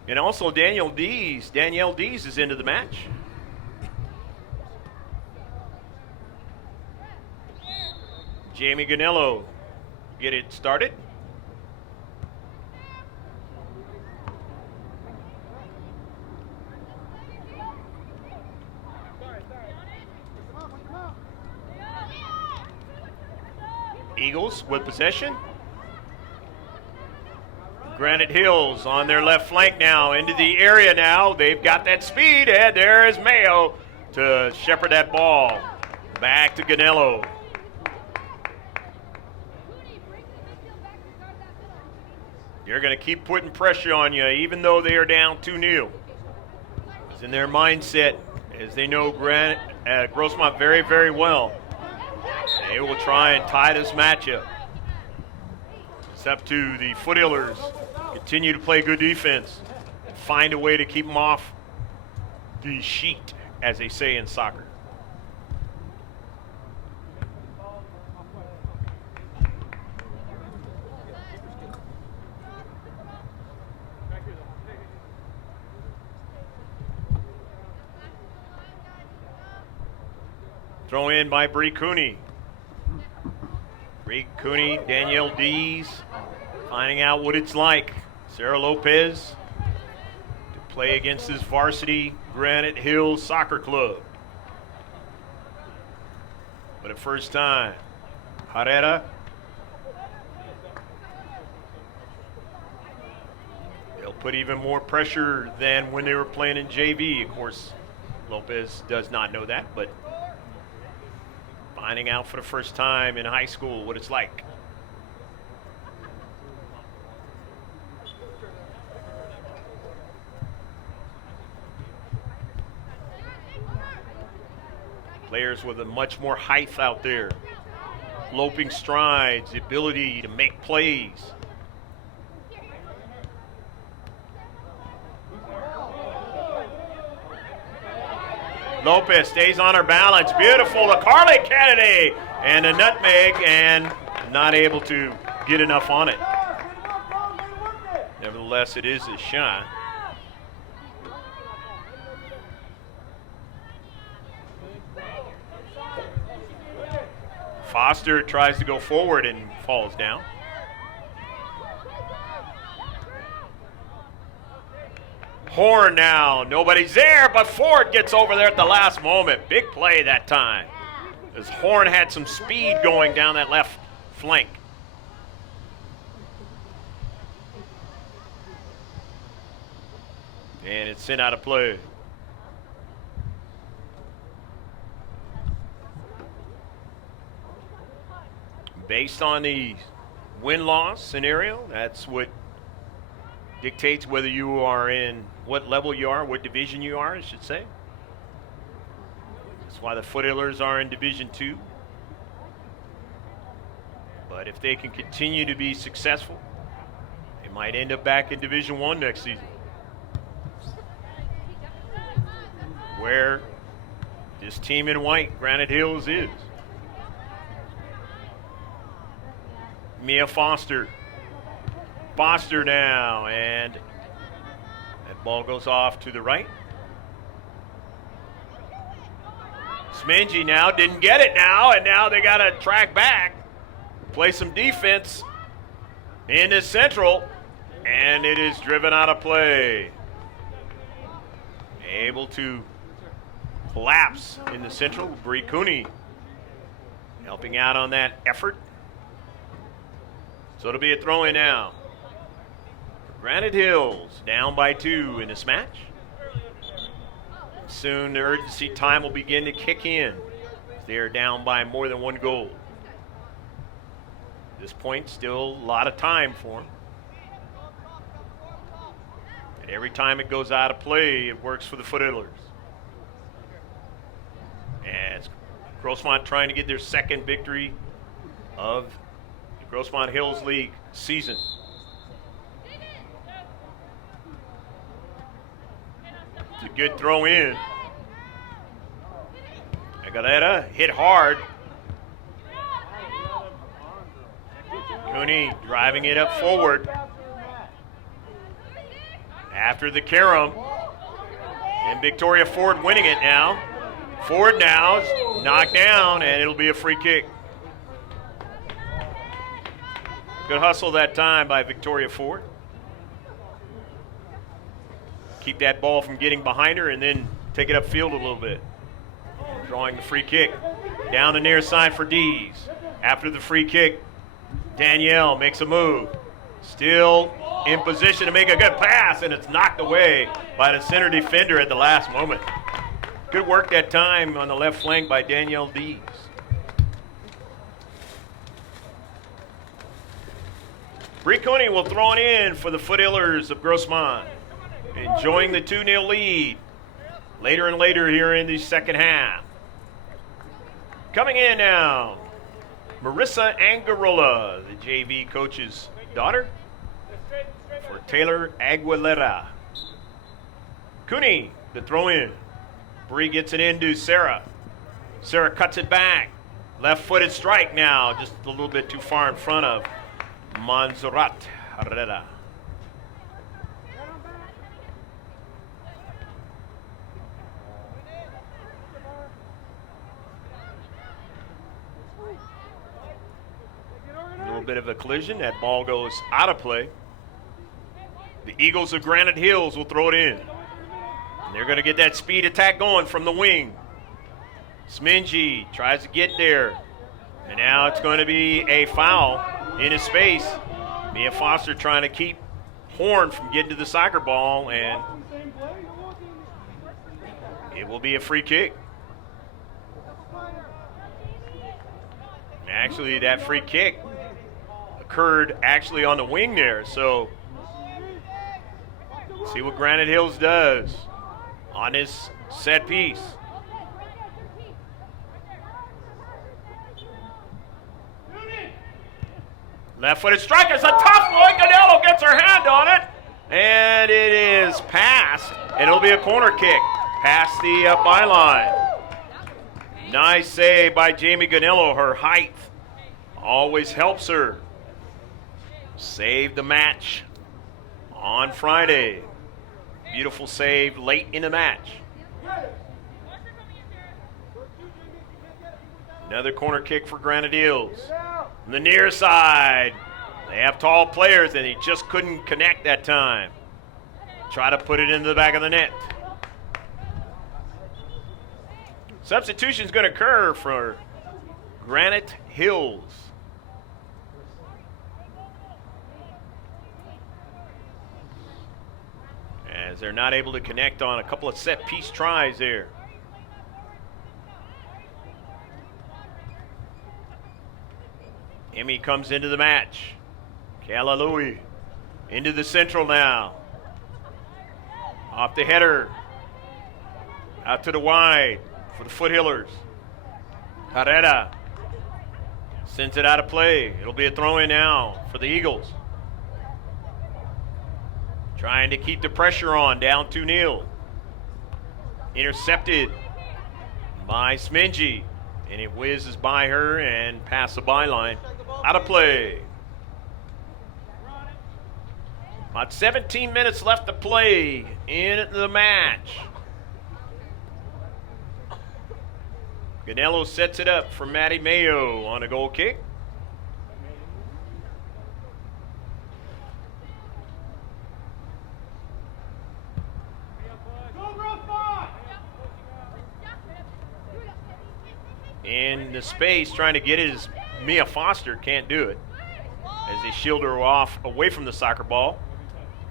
And also Danielle Dees is into the match. Jamie Ganello get it started. Eagles with possession. Granite Hills on their left flank now, into the area now. They've got that speed, and there is Mayo to shepherd that ball back to Ganello. They're going to keep putting pressure on you, even though they are down 2-0. It's in their mindset, as they know Grossmont very, very well. They will try and tie this matchup. It's up to the Foothillers. Continue to play good defense and find a way to keep them off the sheet, as they say in soccer. Throw in by Bree Cooney. Bree Cooney, Danielle Dees, finding out what it's like. Sarah Lopez to play against this Varsity Granite Hills Soccer Club. for the first time. Herrera. They'll put even more pressure than when they were playing in JV. Of course, Lopez does not know that, but finding out for the first time in high school what it's like. Players with a much more height out there. Loping strides, the ability to make plays. Lopez stays on her balance. Beautiful to Carly Kennedy. And a nutmeg, and not able to get enough on it. Nevertheless, it is a shot. Foster tries to go forward and falls down. Horn now, nobody's there, but Ford gets over there at the last moment. Big play that time, as Horn had some speed going down that left flank. And it's sent out of play. Based on the win-loss scenario, that's what dictates whether you are in, what level you are, what division you are, I should say. That's why the Foothillers are in Division 2. But if they can continue to be successful, they might end up back in Division 1 next season, where this team in white, Granite Hills, is. Mia Foster. Foster now, and that ball goes off to the right. Smingy now didn't get it now, and now they got to track back, play some defense into Central, and it is driven out of play. Able to collapse in the Central. Bree Cooney helping out on that effort. So it'll be a throw-in now. Granite Hills down by 2 in this match. Soon the urgency time will begin to kick in. They are down by more than 1 goal. At this point, still a lot of time for them. And every time it goes out of play, it works for the Foothillers. As Grossmont trying to get their second victory of the Grossmont Hills League season. It's a good throw in. Aguilera hit hard. Cooney driving it up forward. After the carom. And Victoria Ford winning it now. Ford now is knocked down, and it'll be a free kick. Good hustle that time by Victoria Ford. Keep that ball from getting behind her and then take it upfield a little bit. Drawing the free kick. Down the near side for Dees. After the free kick, Danielle makes a move. Still in position to make a good pass, and it's knocked away by the center defender at the last moment. Good work that time on the left flank by Danielle Dees. Bree Cooney will throw it in for the Foothillers of Grossmont. Enjoying the 2-0 lead later and later here in the second half. Coming in now, Marissa Angarola, the JV coach's daughter, for Taylor Aguilera. Cooney, the throw in. Bree gets it into Sarah. Sarah cuts it back. Left-footed strike now, just a little bit too far in front of Montserrat Herrera. A little bit of a collision. That ball goes out of play. The Eagles of Granite Hills will throw it in. And they're going to get that speed attack going from the wing. Smingy tries to get there. And now it's going to be a foul in his space. Mia Foster trying to keep Horn from getting to the soccer ball, and it will be a free kick. Actually, that free kick occurred actually on the wing there, so see what Granite Hills does on this set piece. Left-footed strike. It's a tough one. Ganello gets her hand on it, and it is passed, and it'll be a corner kick past the byline. Nice save by Jamie Ganello. Her height always helps her. Saved the match on Friday. Beautiful save late in the match. Another corner kick for Granite Hills. On the near side, they have tall players, and he just couldn't connect that time. Try to put it into the back of the net. Substitution's going to occur for Granite Hills. As they're not able to connect on a couple of set-piece tries there. Emmy comes into the match. Kalalui into the central now. Off the header. Out to the wide for the Foothillers. Herrera sends it out of play. It'll be a throw-in now for the Eagles. Trying to keep the pressure on, down 2-0. Intercepted by Smingy, and it whizzes by her and past the byline. Out of play. About 17 minutes left to play in the match. Ganello sets it up for Maddie Mayo on a goal kick. In the space, trying to get it is Mia Foster, can't do it. As they shield her off away from the soccer ball.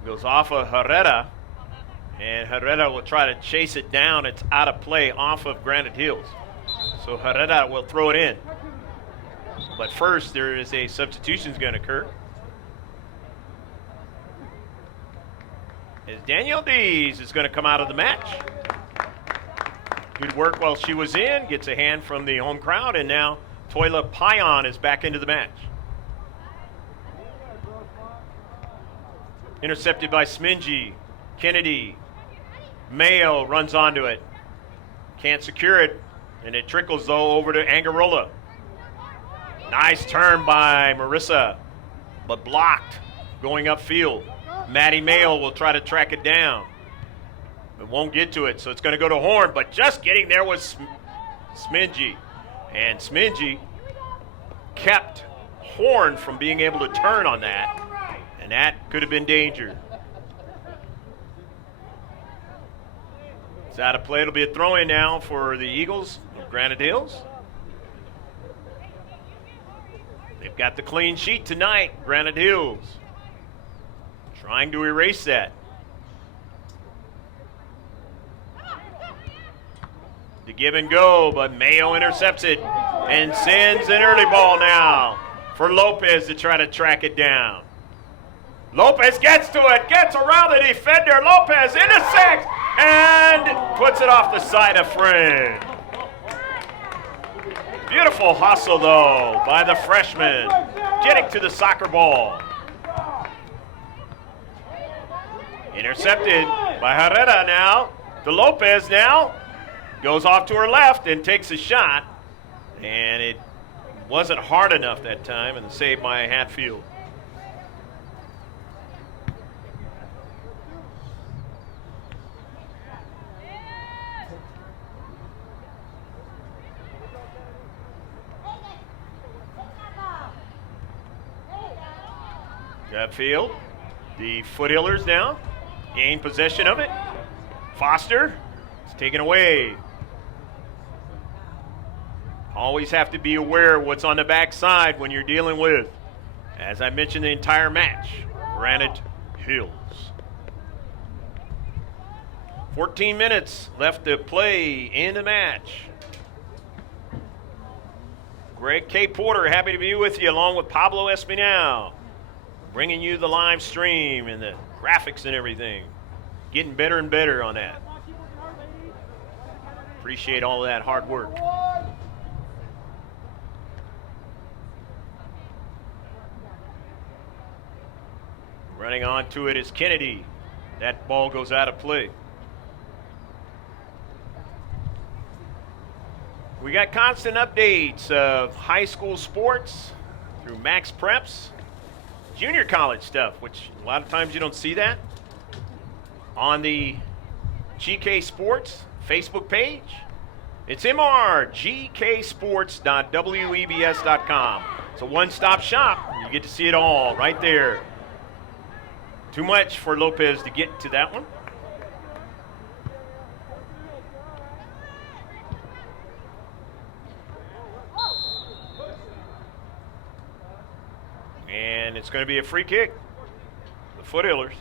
Goes off of Herrera, and Herrera will try to chase it down. It's out of play off of Granite Hills. So Herrera will throw it in. But first, there is a substitution going to occur. As Danielle Dees is going to come out of the match. Good work while she was in. Gets a hand from the home crowd, and now Toila Payan is back into the match. Intercepted by Smingy. Kennedy. Mayo runs onto it. Can't secure it, and it trickles, though, over to Angarola. Nice turn by Marissa, but blocked going upfield. Maddie Mayo will try to track it down. It won't get to it, so it's going to go to Horn, but just getting there was Smingy. And Smingy kept Horn from being able to turn on that, and that could have been danger. It's out of play. It'll be a throw-in now for the Eagles of Granite Hills. They've got the clean sheet tonight, Granite Hills. Trying to erase that. The give and go, but Mayo intercepts it and sends an early ball now for Lopez to try to track it down. Lopez gets to it, gets around the defender. Lopez intersects and puts it off the side of Friend. Beautiful hustle, though, by the freshman, getting to the soccer ball. Intercepted by Herrera now. To Lopez now. Goes off to her left and takes a shot. And it wasn't hard enough that time, and saved by Hatfield. Hatfield, the Foothillers now gain possession of it. Foster is taken away. Always have to be aware of what's on the backside when you're dealing with, as I mentioned, the entire match, Granite Hills. 14 minutes left to play in the match. Greg K. Porter, happy to be with you, along with Pablo Espinal, bringing you the live stream and the graphics and everything. Getting better and better on that. Appreciate all of that hard work. Running on to it is Kennedy. That ball goes out of play. We got constant updates of high school sports through Max Preps, junior college stuff, which a lot of times you don't see that on the GK Sports Facebook page. It's mrgksports.webs.com. It's a one-stop shop. You get to see it all right there. Too much for Lopez to get to that one. And it's going to be a free kick. The Foothillers.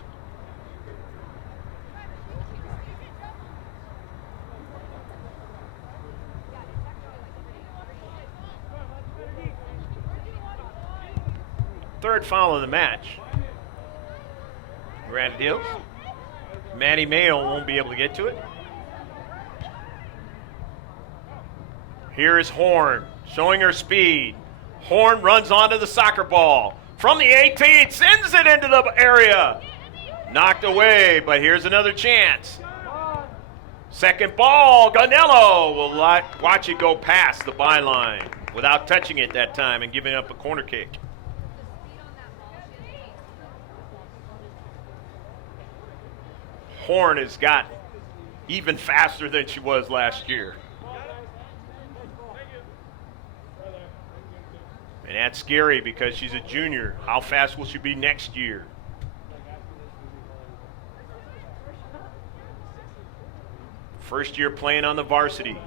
Third foul of the match. Granite Hills. Maddie Mayo won't be able to get to it. Here is Horn, showing her speed. Horn runs onto the soccer ball. From the 18, sends it into the area. Knocked away, but here's another chance. Second ball, Ganello will watch it go past the byline without touching it that time and giving up a corner kick. Horn has got even faster than she was last year. And that's scary because she's a junior. How fast will she be next year? First year playing on the varsity.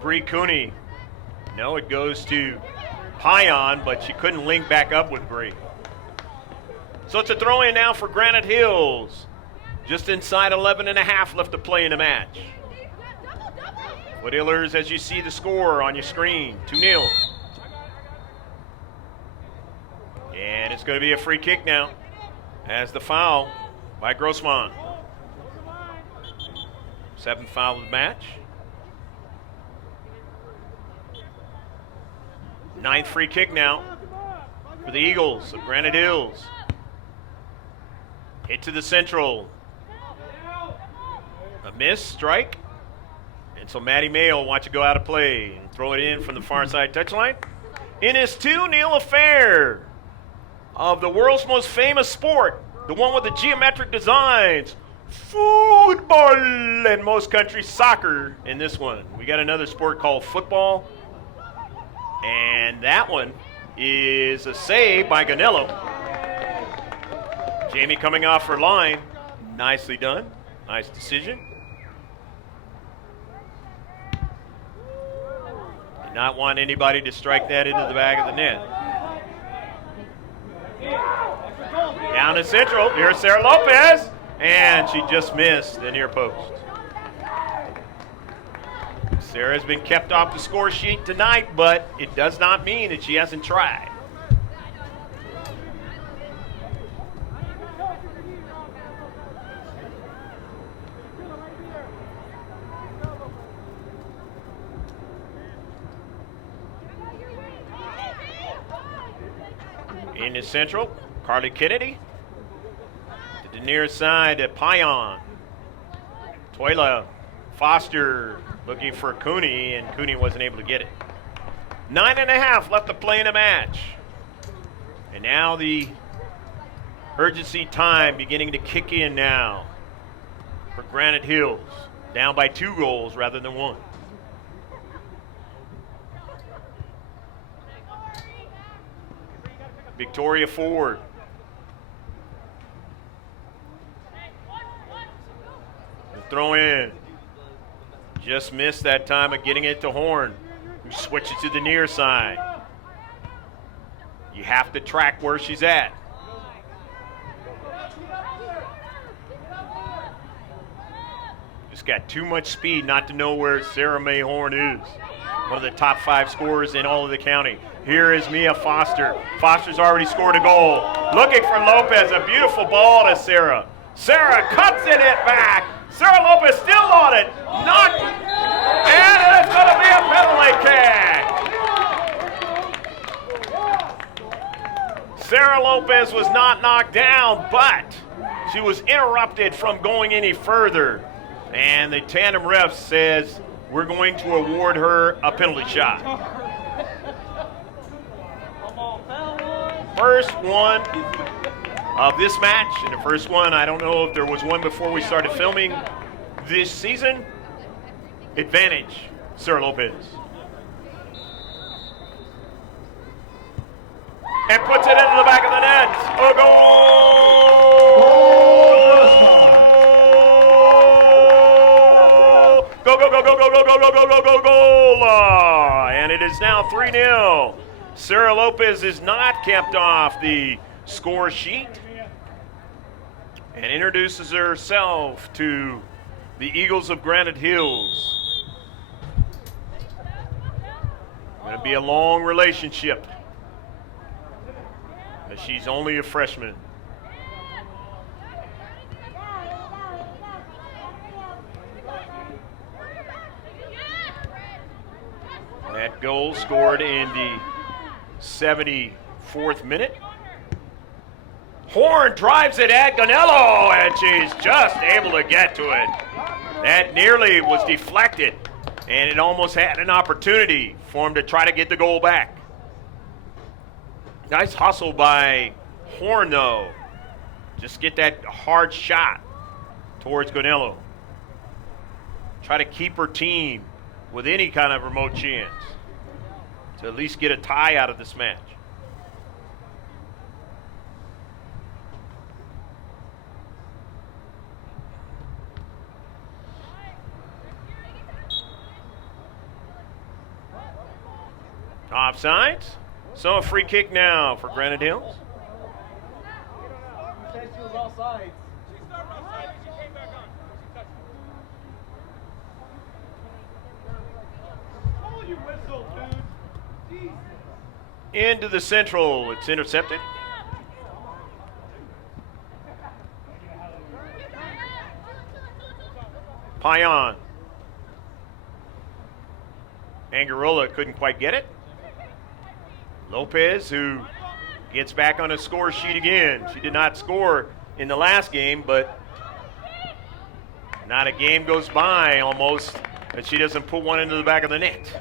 Bree Cooney. No, it goes to Pion, but she couldn't link back up with Bree. So it's a throw in now for Granite Hills. Just inside 11 and a half left to play in the match. Foothillers, as you see the score on your screen, 2-0. And it's going to be a free kick now as the foul by Grossmont. 7th foul of the match. 9th free kick now for the Eagles of Granite Hills. Hit to the central. A miss, strike. And so Maddie Mayo will watch it go out of play and throw it in from the far side touchline. In his 2-0 affair of the world's most famous sport, the one with the geometric designs, football, and most countries soccer in this one. We got another sport called football. And that one is a save by Ganello. Jamie coming off her line. Nicely done. Nice decision. Did not want anybody to strike that into the back of the net. Down to central. Here's Sarah Lopez. And she just missed the near post. Sarah's been kept off the score sheet tonight, but it does not mean that she hasn't tried. In the central, Carly Kennedy. To the near side to Pion. Toila, Foster looking for Cooney, and Cooney wasn't able to get it. 9.5 left to play in a match. And now the urgency time beginning to kick in now for Granite Hills. Down by 2 goals rather than 1. Victoria Ford. throw in. Just missed that time of getting it to Horn, who switches to the near side. You have to track where she's at. Just got too much speed not to know where Sarah May Horn is. One of the top 5 scorers in all of the county. Here is Mia Foster. Foster's already scored a goal. Looking for Lopez, a beautiful ball to Sarah. Sarah cuts it back. Sarah Lopez still on it. Knocked. And it's going to be a penalty kick. Sarah Lopez was not knocked down, but she was interrupted from going any further. And the tandem ref says we're going to award her a penalty shot. First one of this match, and the first one, I don't know if there was one before we started filming this season. Advantage, Sarah Lopez. And puts it into the back of the net. A goal! Go, go, go, go, go, go, go, go, go, go, go, goal! And it is now 3-0. Sarah Lopez is not kept off the score sheet and introduces herself to the Eagles of Granite Hills. Going to be a long relationship, as she's only a freshman. That goal scored in the 74th minute. Horn drives it at Ganello, and she's just able to get to it. That nearly was deflected, and it almost had an opportunity for him to try to get the goal back. Nice hustle by Horn, though. Just get that hard shot towards Ganello. Try to keep her team with any kind of remote chance to at least get a tie out of this match. Offsides. So a free kick now for Granite Hills. Into the central. It's intercepted. Payan. Angarola couldn't quite get it. Lopez, who gets back on a score sheet again. She did not score in the last game, but not a game goes by almost that she doesn't put one into the back of the net.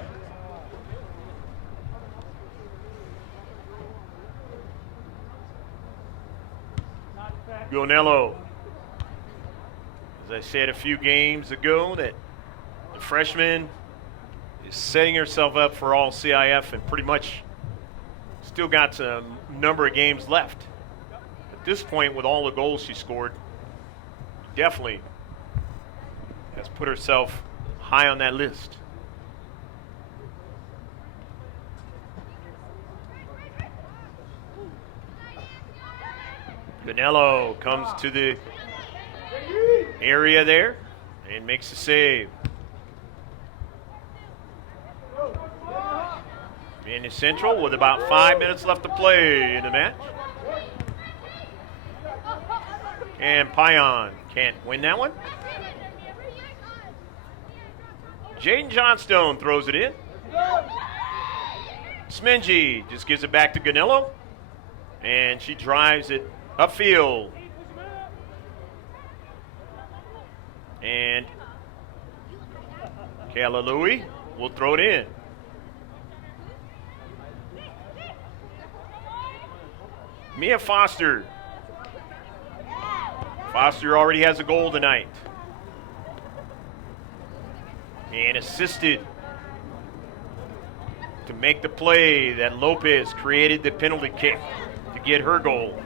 Gonello. As I said a few games ago, that the freshman is setting herself up for all C.I.F. and pretty much still got a number of games left. At this point, with all the goals she scored, definitely has put herself high on that list. Ganello comes to the area there and makes a save. In the central with about 5 minutes left to play in the match. And Payan can't win that one. Jaden Johnstone throws it in. Smingy just gives it back to Ganello. And she drives it upfield. And Kayla Louie will throw it in. Mia Foster. Foster already has a goal tonight. And assisted to make the play that Lopez created the penalty kick to get her goal.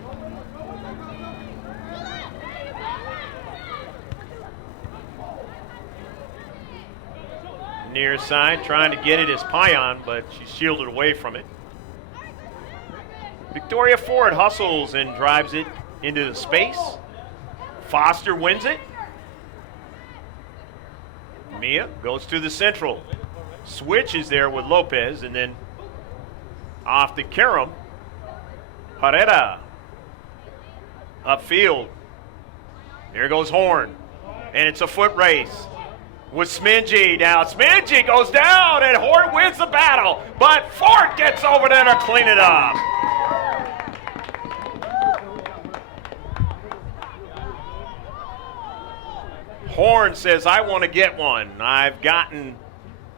near side, trying to get it as Pion, but she's shielded away from it. Victoria Ford hustles and drives it into the space. Foster wins it. Mia goes to the central. Switch is there with Lopez, and then off to Karam. Herrera. Upfield. There goes Horn. And it's a foot race with Smingy down. Smingy goes down, and Horn wins the battle. But Ford gets over there to clean it up. Horn says, I want to get one. I've gotten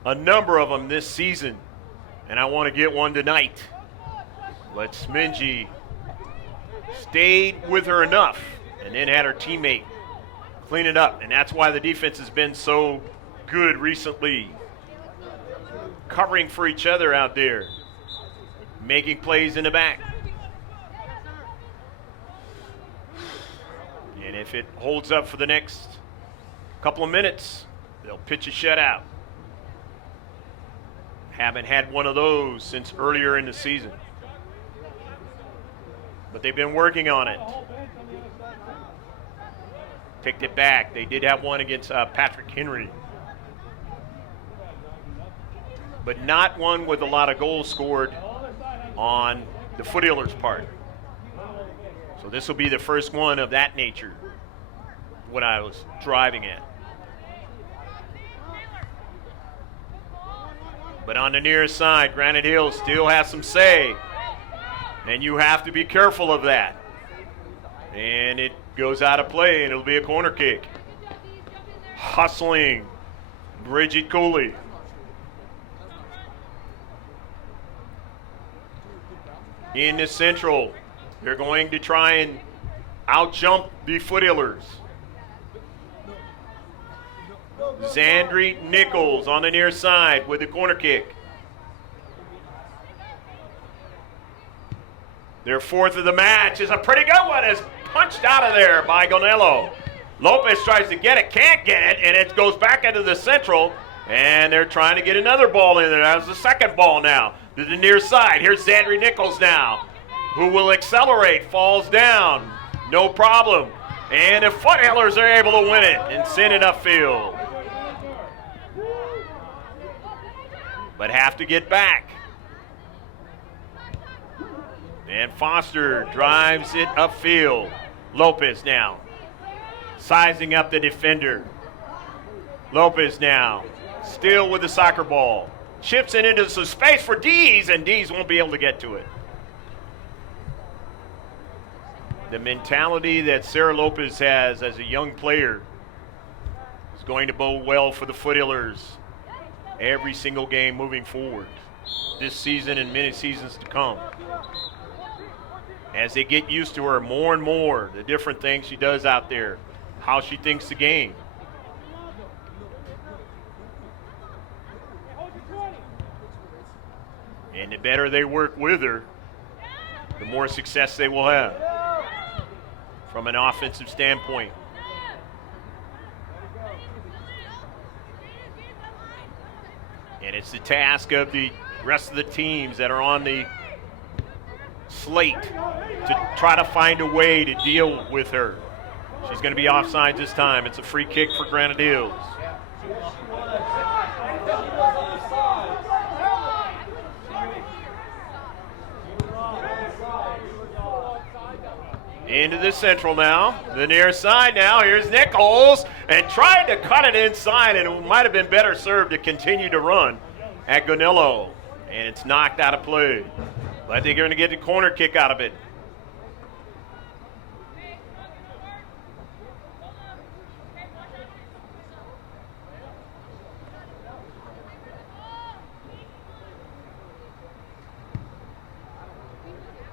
a number of them this season, and I want to get one tonight. But Smingy stayed with her enough and then had her teammate clean it up, and that's why the defense has been so good recently. Covering for each other out there, making plays in the back. And if it holds up for the next couple of minutes, they'll pitch a shutout. Haven't had one of those since earlier in the season. But they've been working on it. Picked it back. They did have one against Patrick Henry. But not one with a lot of goals scored on the Foothillers' part. So this will be the first one of that nature when I was driving it. But on the near side, Granite Hill still has some say. And you have to be careful of that. And it goes out of play, and it'll be a corner kick. Hustling, Bridget Cooley. In the central, they're going to try and out-jump the Foothillers. Zandri Nichols on the near side with the corner kick. Their fourth of the match is a pretty good one. It's punched out of there by Gonello. Lopez tries to get it, can't get it, and it goes back into the central, and they're trying to get another ball in there. That's the second ball now to the near side. Here's Zandri Nichols now, who will accelerate, falls down, no problem. And the Foothillers are able to win it and send it upfield. But have to get back. And Foster drives it upfield. Lopez now sizing up the defender. Lopez now still with the soccer ball. Chips it into some space for Dees, and Dees won't be able to get to it. The mentality that Sarah Lopez has as a young player is going to bode well for the Foothillers every single game moving forward this season and many seasons to come. As they get used to her more and more, the different things she does out there, how she thinks the game. And the better they work with her, the more success they will have from an offensive standpoint. And it's the task of the rest of the teams that are on the slate to try to find a way to deal with her. She's going to be offside this time. It's a free kick for Granite Hills. Into the central now, the near side now. Here's Nichols, and tried to cut it inside, and it might have been better served to continue to run at Gonello. And it's knocked out of play. But they're going to get a corner kick out of it.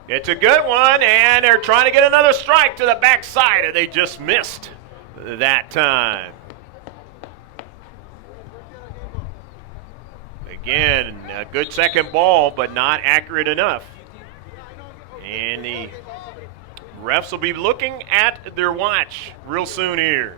It's a good one, and they're trying to get another strike to the backside, and they just missed that time. Again, a good second ball, but not accurate enough. And the refs will be looking at their watch real soon here.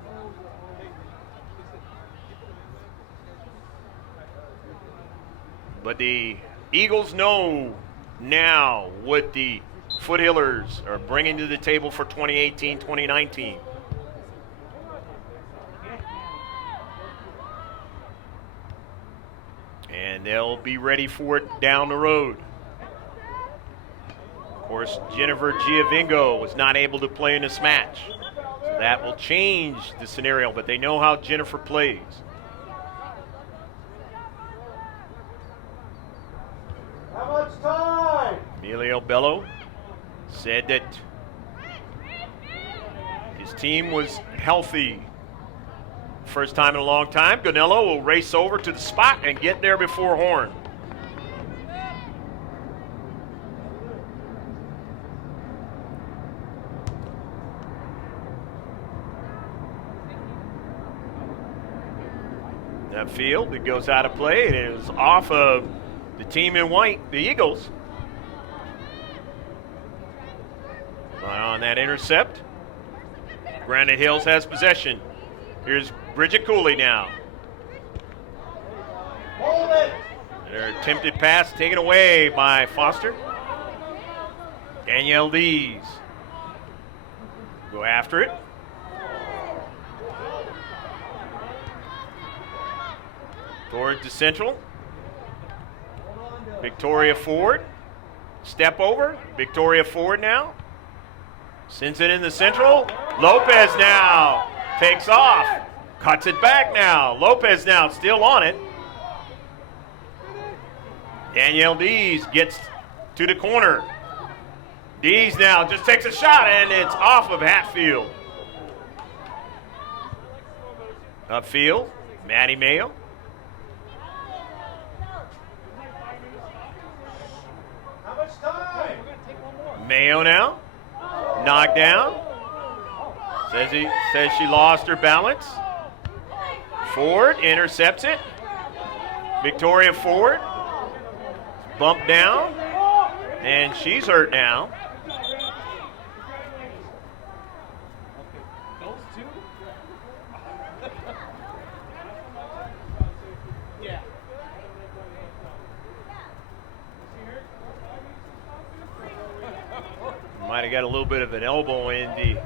But the Eagles know now what the Foothillers are bringing to the table for 2018-2019. And they'll be ready for it down the road. Of course, Jennifer Giovingo was not able to play in this match. So that will change the scenario, but they know how Jennifer plays. How much time? Emilio Bello said that his team was healthy. First time in a long time. Ganello will race over to the spot and get there before Horn. That field, it goes out of play. It is off of the team in white, the Eagles. But on that intercept, Granite Hills has possession. Here's Bridget Cooley now. Hold it. Their attempted pass taken away by Foster. Danielle Dees. Go after it. Towards the central. Victoria Ford. Step over. Victoria Ford now. Sends it in the central. Lopez now takes off. Cuts it back now. Lopez now still on it. Danielle Dees gets to the corner. Dees now just takes a shot, and it's off of Hatfield. Upfield, Maddie Mayo. How much time? Mayo now. Knocked down. Says she lost her balance. Ford intercepts it. Victoria Ford bumped down, and she's hurt now. Might have got a little bit of an elbow in the.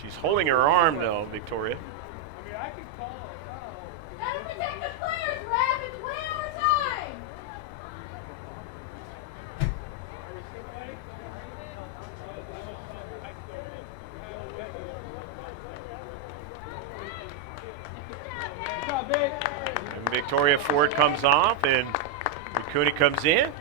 She's holding her arm though, Victoria. And Victoria Ford comes off and Cooney comes in.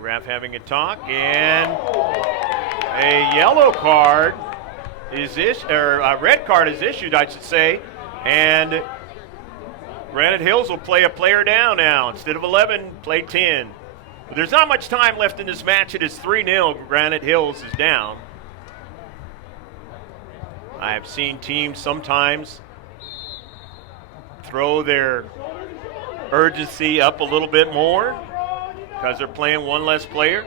Ref having a talk, and a yellow card is issued, or a red card is issued, I should say, and Granite Hills will play a player down now. Instead of 11, play 10. But there's not much time left in this match. It is 3-0. Granite Hills is down. I have seen teams sometimes throw their urgency up a little bit more because they're playing one less player.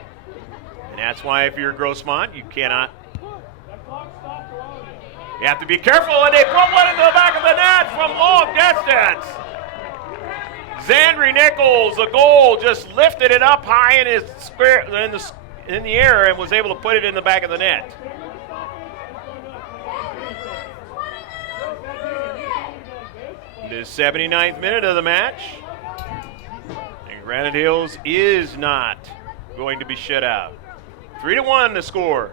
And that's why if you're Grossmont, you cannot. You have to be careful, and they put one into the back of the net from long distance. Zandri Nichols, the goal, just lifted it up high in his spirit, in the air and was able to put it in the back of the net. The 79th minute of the match. And Granite Hills is not going to be shut out. 3-1 the score.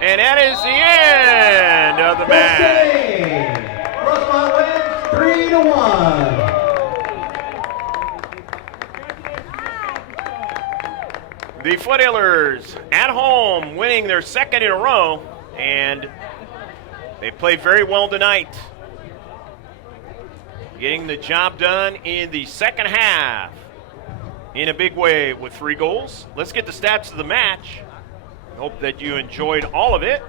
And that is the end of the match. Grossmont wins 3-1. The Foothillers at home winning their second in a row, and they played very well tonight. Getting the job done in the second half in a big way with 3 goals. Let's get the stats of the match. Hope that you enjoyed all of it.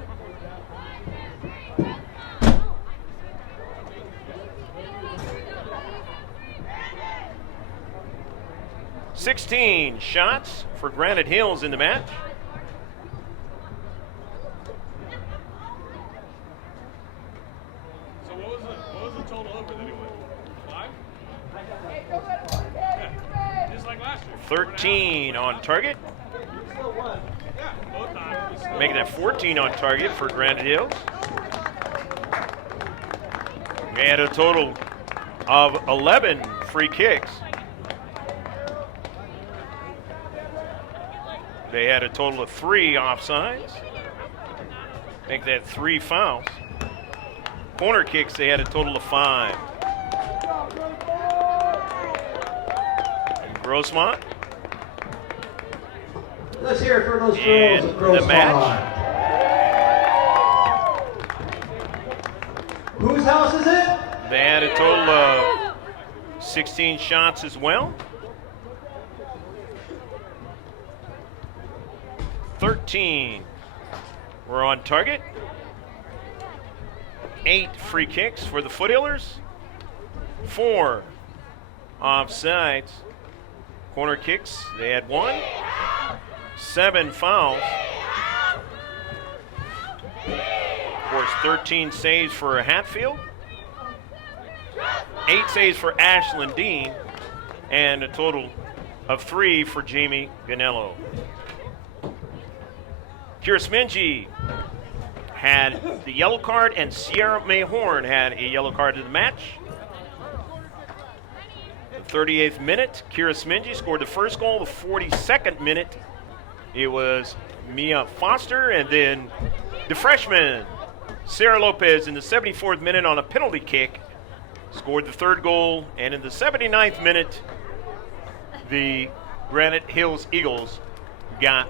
16 shots for Granite Hills in the match. So what was the total over then anyway? 5? Yeah, just like last year. 13 on target. Yeah, both times. Making that 14 on target for Granite Hills. We had a total of 11 free kicks. They had a total of 3 offsides. Make that 3 fouls. Corner kicks, they had a total of 5. And Grossmont. Let's hear it for those In girls at the Grossmont. match. Whose house is it? They had a total of 16 shots as well. 13 were on target. 8 free kicks for the Foothillers. 4 offsides. Corner kicks, they had 1. 7 fouls. Of course, 13 saves for Hatfield. 8 saves for Ashlyn Dean. And a total of 3 for Jamie Ganello. Kira Smingy had the yellow card, and Sierra Mayhorn had a yellow card in the match. The 38th minute, Kira Smingy scored the first goal. The 42nd minute, it was Mia Foster, and then the freshman, Sarah Lopez, in the 74th minute on a penalty kick, scored the 3rd goal. And in the 79th minute, the Granite Hills Eagles got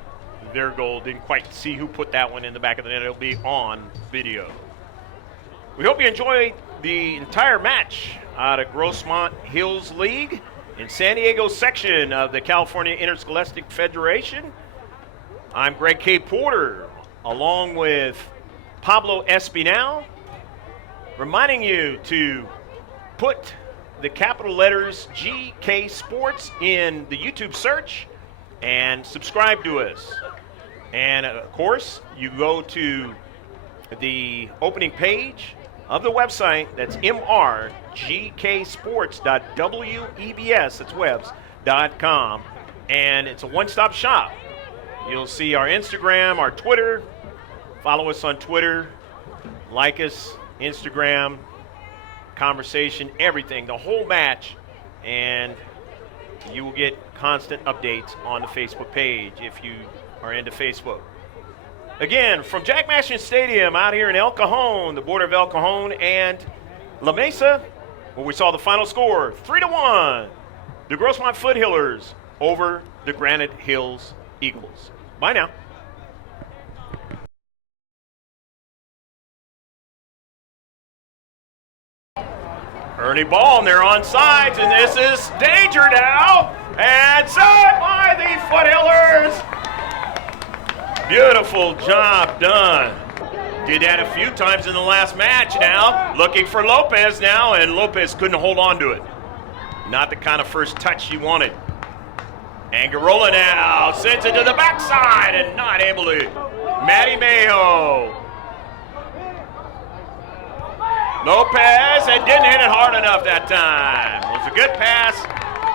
their goal. Didn't quite see who put that one in the back of the net. It'll be on video. We hope you enjoyed the entire match out of Grossmont Hills League in San Diego section of the California Interscholastic Federation. I'm Greg K. Porter, along with Pablo Espinal, reminding you to put the capital letters GK Sports in the YouTube search and subscribe to us. And of course, you go to the opening page of the website. That's mrgksports.webs, that's webs.com. And it's a one-stop shop. You'll see our Instagram, our Twitter. Follow us on Twitter. Like us, Instagram, conversation, everything, the whole match. And you will get constant updates on the Facebook page if you are into Facebook. Again, from Jack Mashin Stadium out here in El Cajon, the border of El Cajon and La Mesa, where we saw the final score, 3-1, the Grossmont Foothillers over the Granite Hills Eagles. Bye now. Early ball, and they're on sides, and this is danger now, and set by the Foothillers. Beautiful job done. Did that a few times in the last match now. Looking for Lopez now, and Lopez couldn't hold on to it. Not the kind of first touch she wanted. Angarola now sends it to the backside and not able to. Maddie Mayo. Lopez, and didn't hit it hard enough that time. It was a good pass,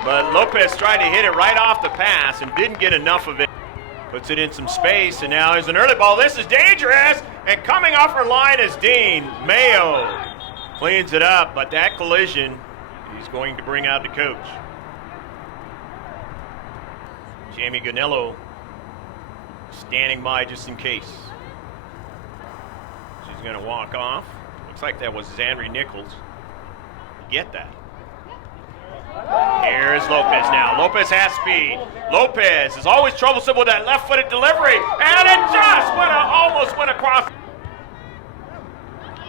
but Lopez tried to hit it right off the pass and didn't get enough of it. Puts it in some space, and now there's an early ball. This is dangerous, and coming off her line is Dean. Mayo cleans it up, but that collision, he's going to bring out the coach. Jamie Ganello standing by just in case. She's going to walk off. Looks like that was Zandri Nichols. Get that. Here's Lopez now. Lopez has speed. Lopez is always troublesome with that left-footed delivery, and it just almost went across.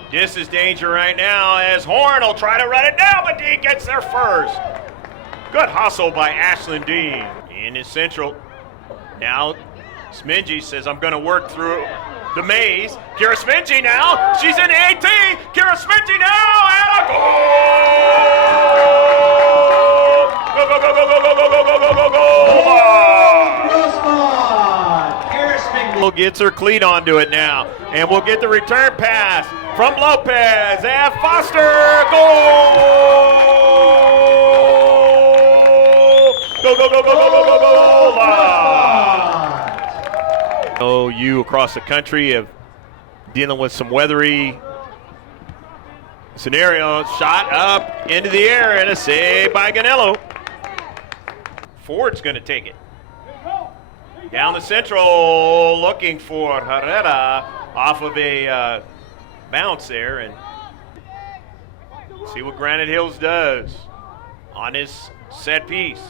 This is danger right now as Horn will try to run it down, but Dean gets there first. Good hustle by Ashlyn Dean. In his central. Now Smingy says, I'm going to work through the maze. Kira Smingy now. She's in the 18. Kira Smingy now, and a goal! Go, go, go, go, go, go, go, go, go, go, go, go! Grossmont. Harris McNeil. Gets her cleat onto it now. And we'll get the return pass from Lopez. And Foster, goal! Go, go, go, go, go, go, go, go, go! You across the country have dealing with some weathery scenarios. Shot up into the air and a save by Ganello. Ford's going to take it. Down the central, looking for Herrera off of a bounce there. And see what Granite Hills does on his set piece.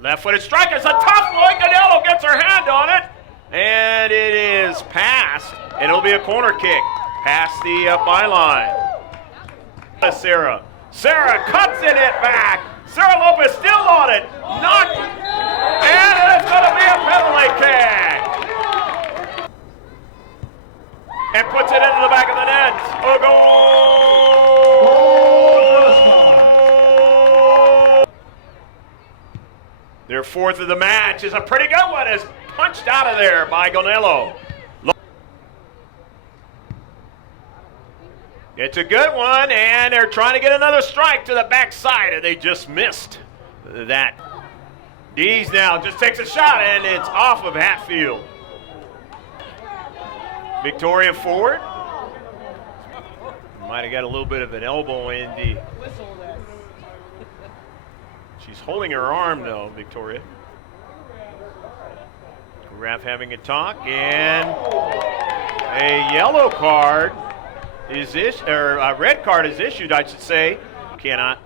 Left-footed strike. It's a tough one. Ganello gets her hand on it. And it is passed. And it'll be a corner kick past the byline. Sarah cuts it back. Sarah Lopez still on it. Knocked. And it's going to be a penalty kick. And puts it into the back of the net. A goal. Their fourth of the match is a pretty good one. It's punched out of there by Ganello. It's a good one, and they're trying to get another strike to the backside, and they just missed that. Dees now just takes a shot, and it's off of Hatfield. Victoria Ford. Might have got a little bit of an elbow in the... She's holding her arm, though, Victoria. Ref having a talk, and a yellow card is a red card is issued, I should say. Cannot.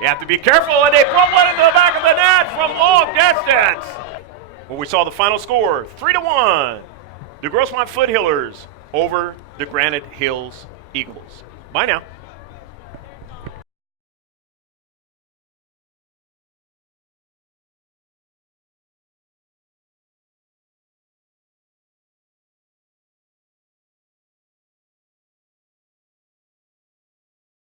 You have to be careful, and they put one into the back of the net from long distance. Well, we saw the final score, 3-1. The Grossmont Foothillers over the Granite Hills Eagles. Bye now.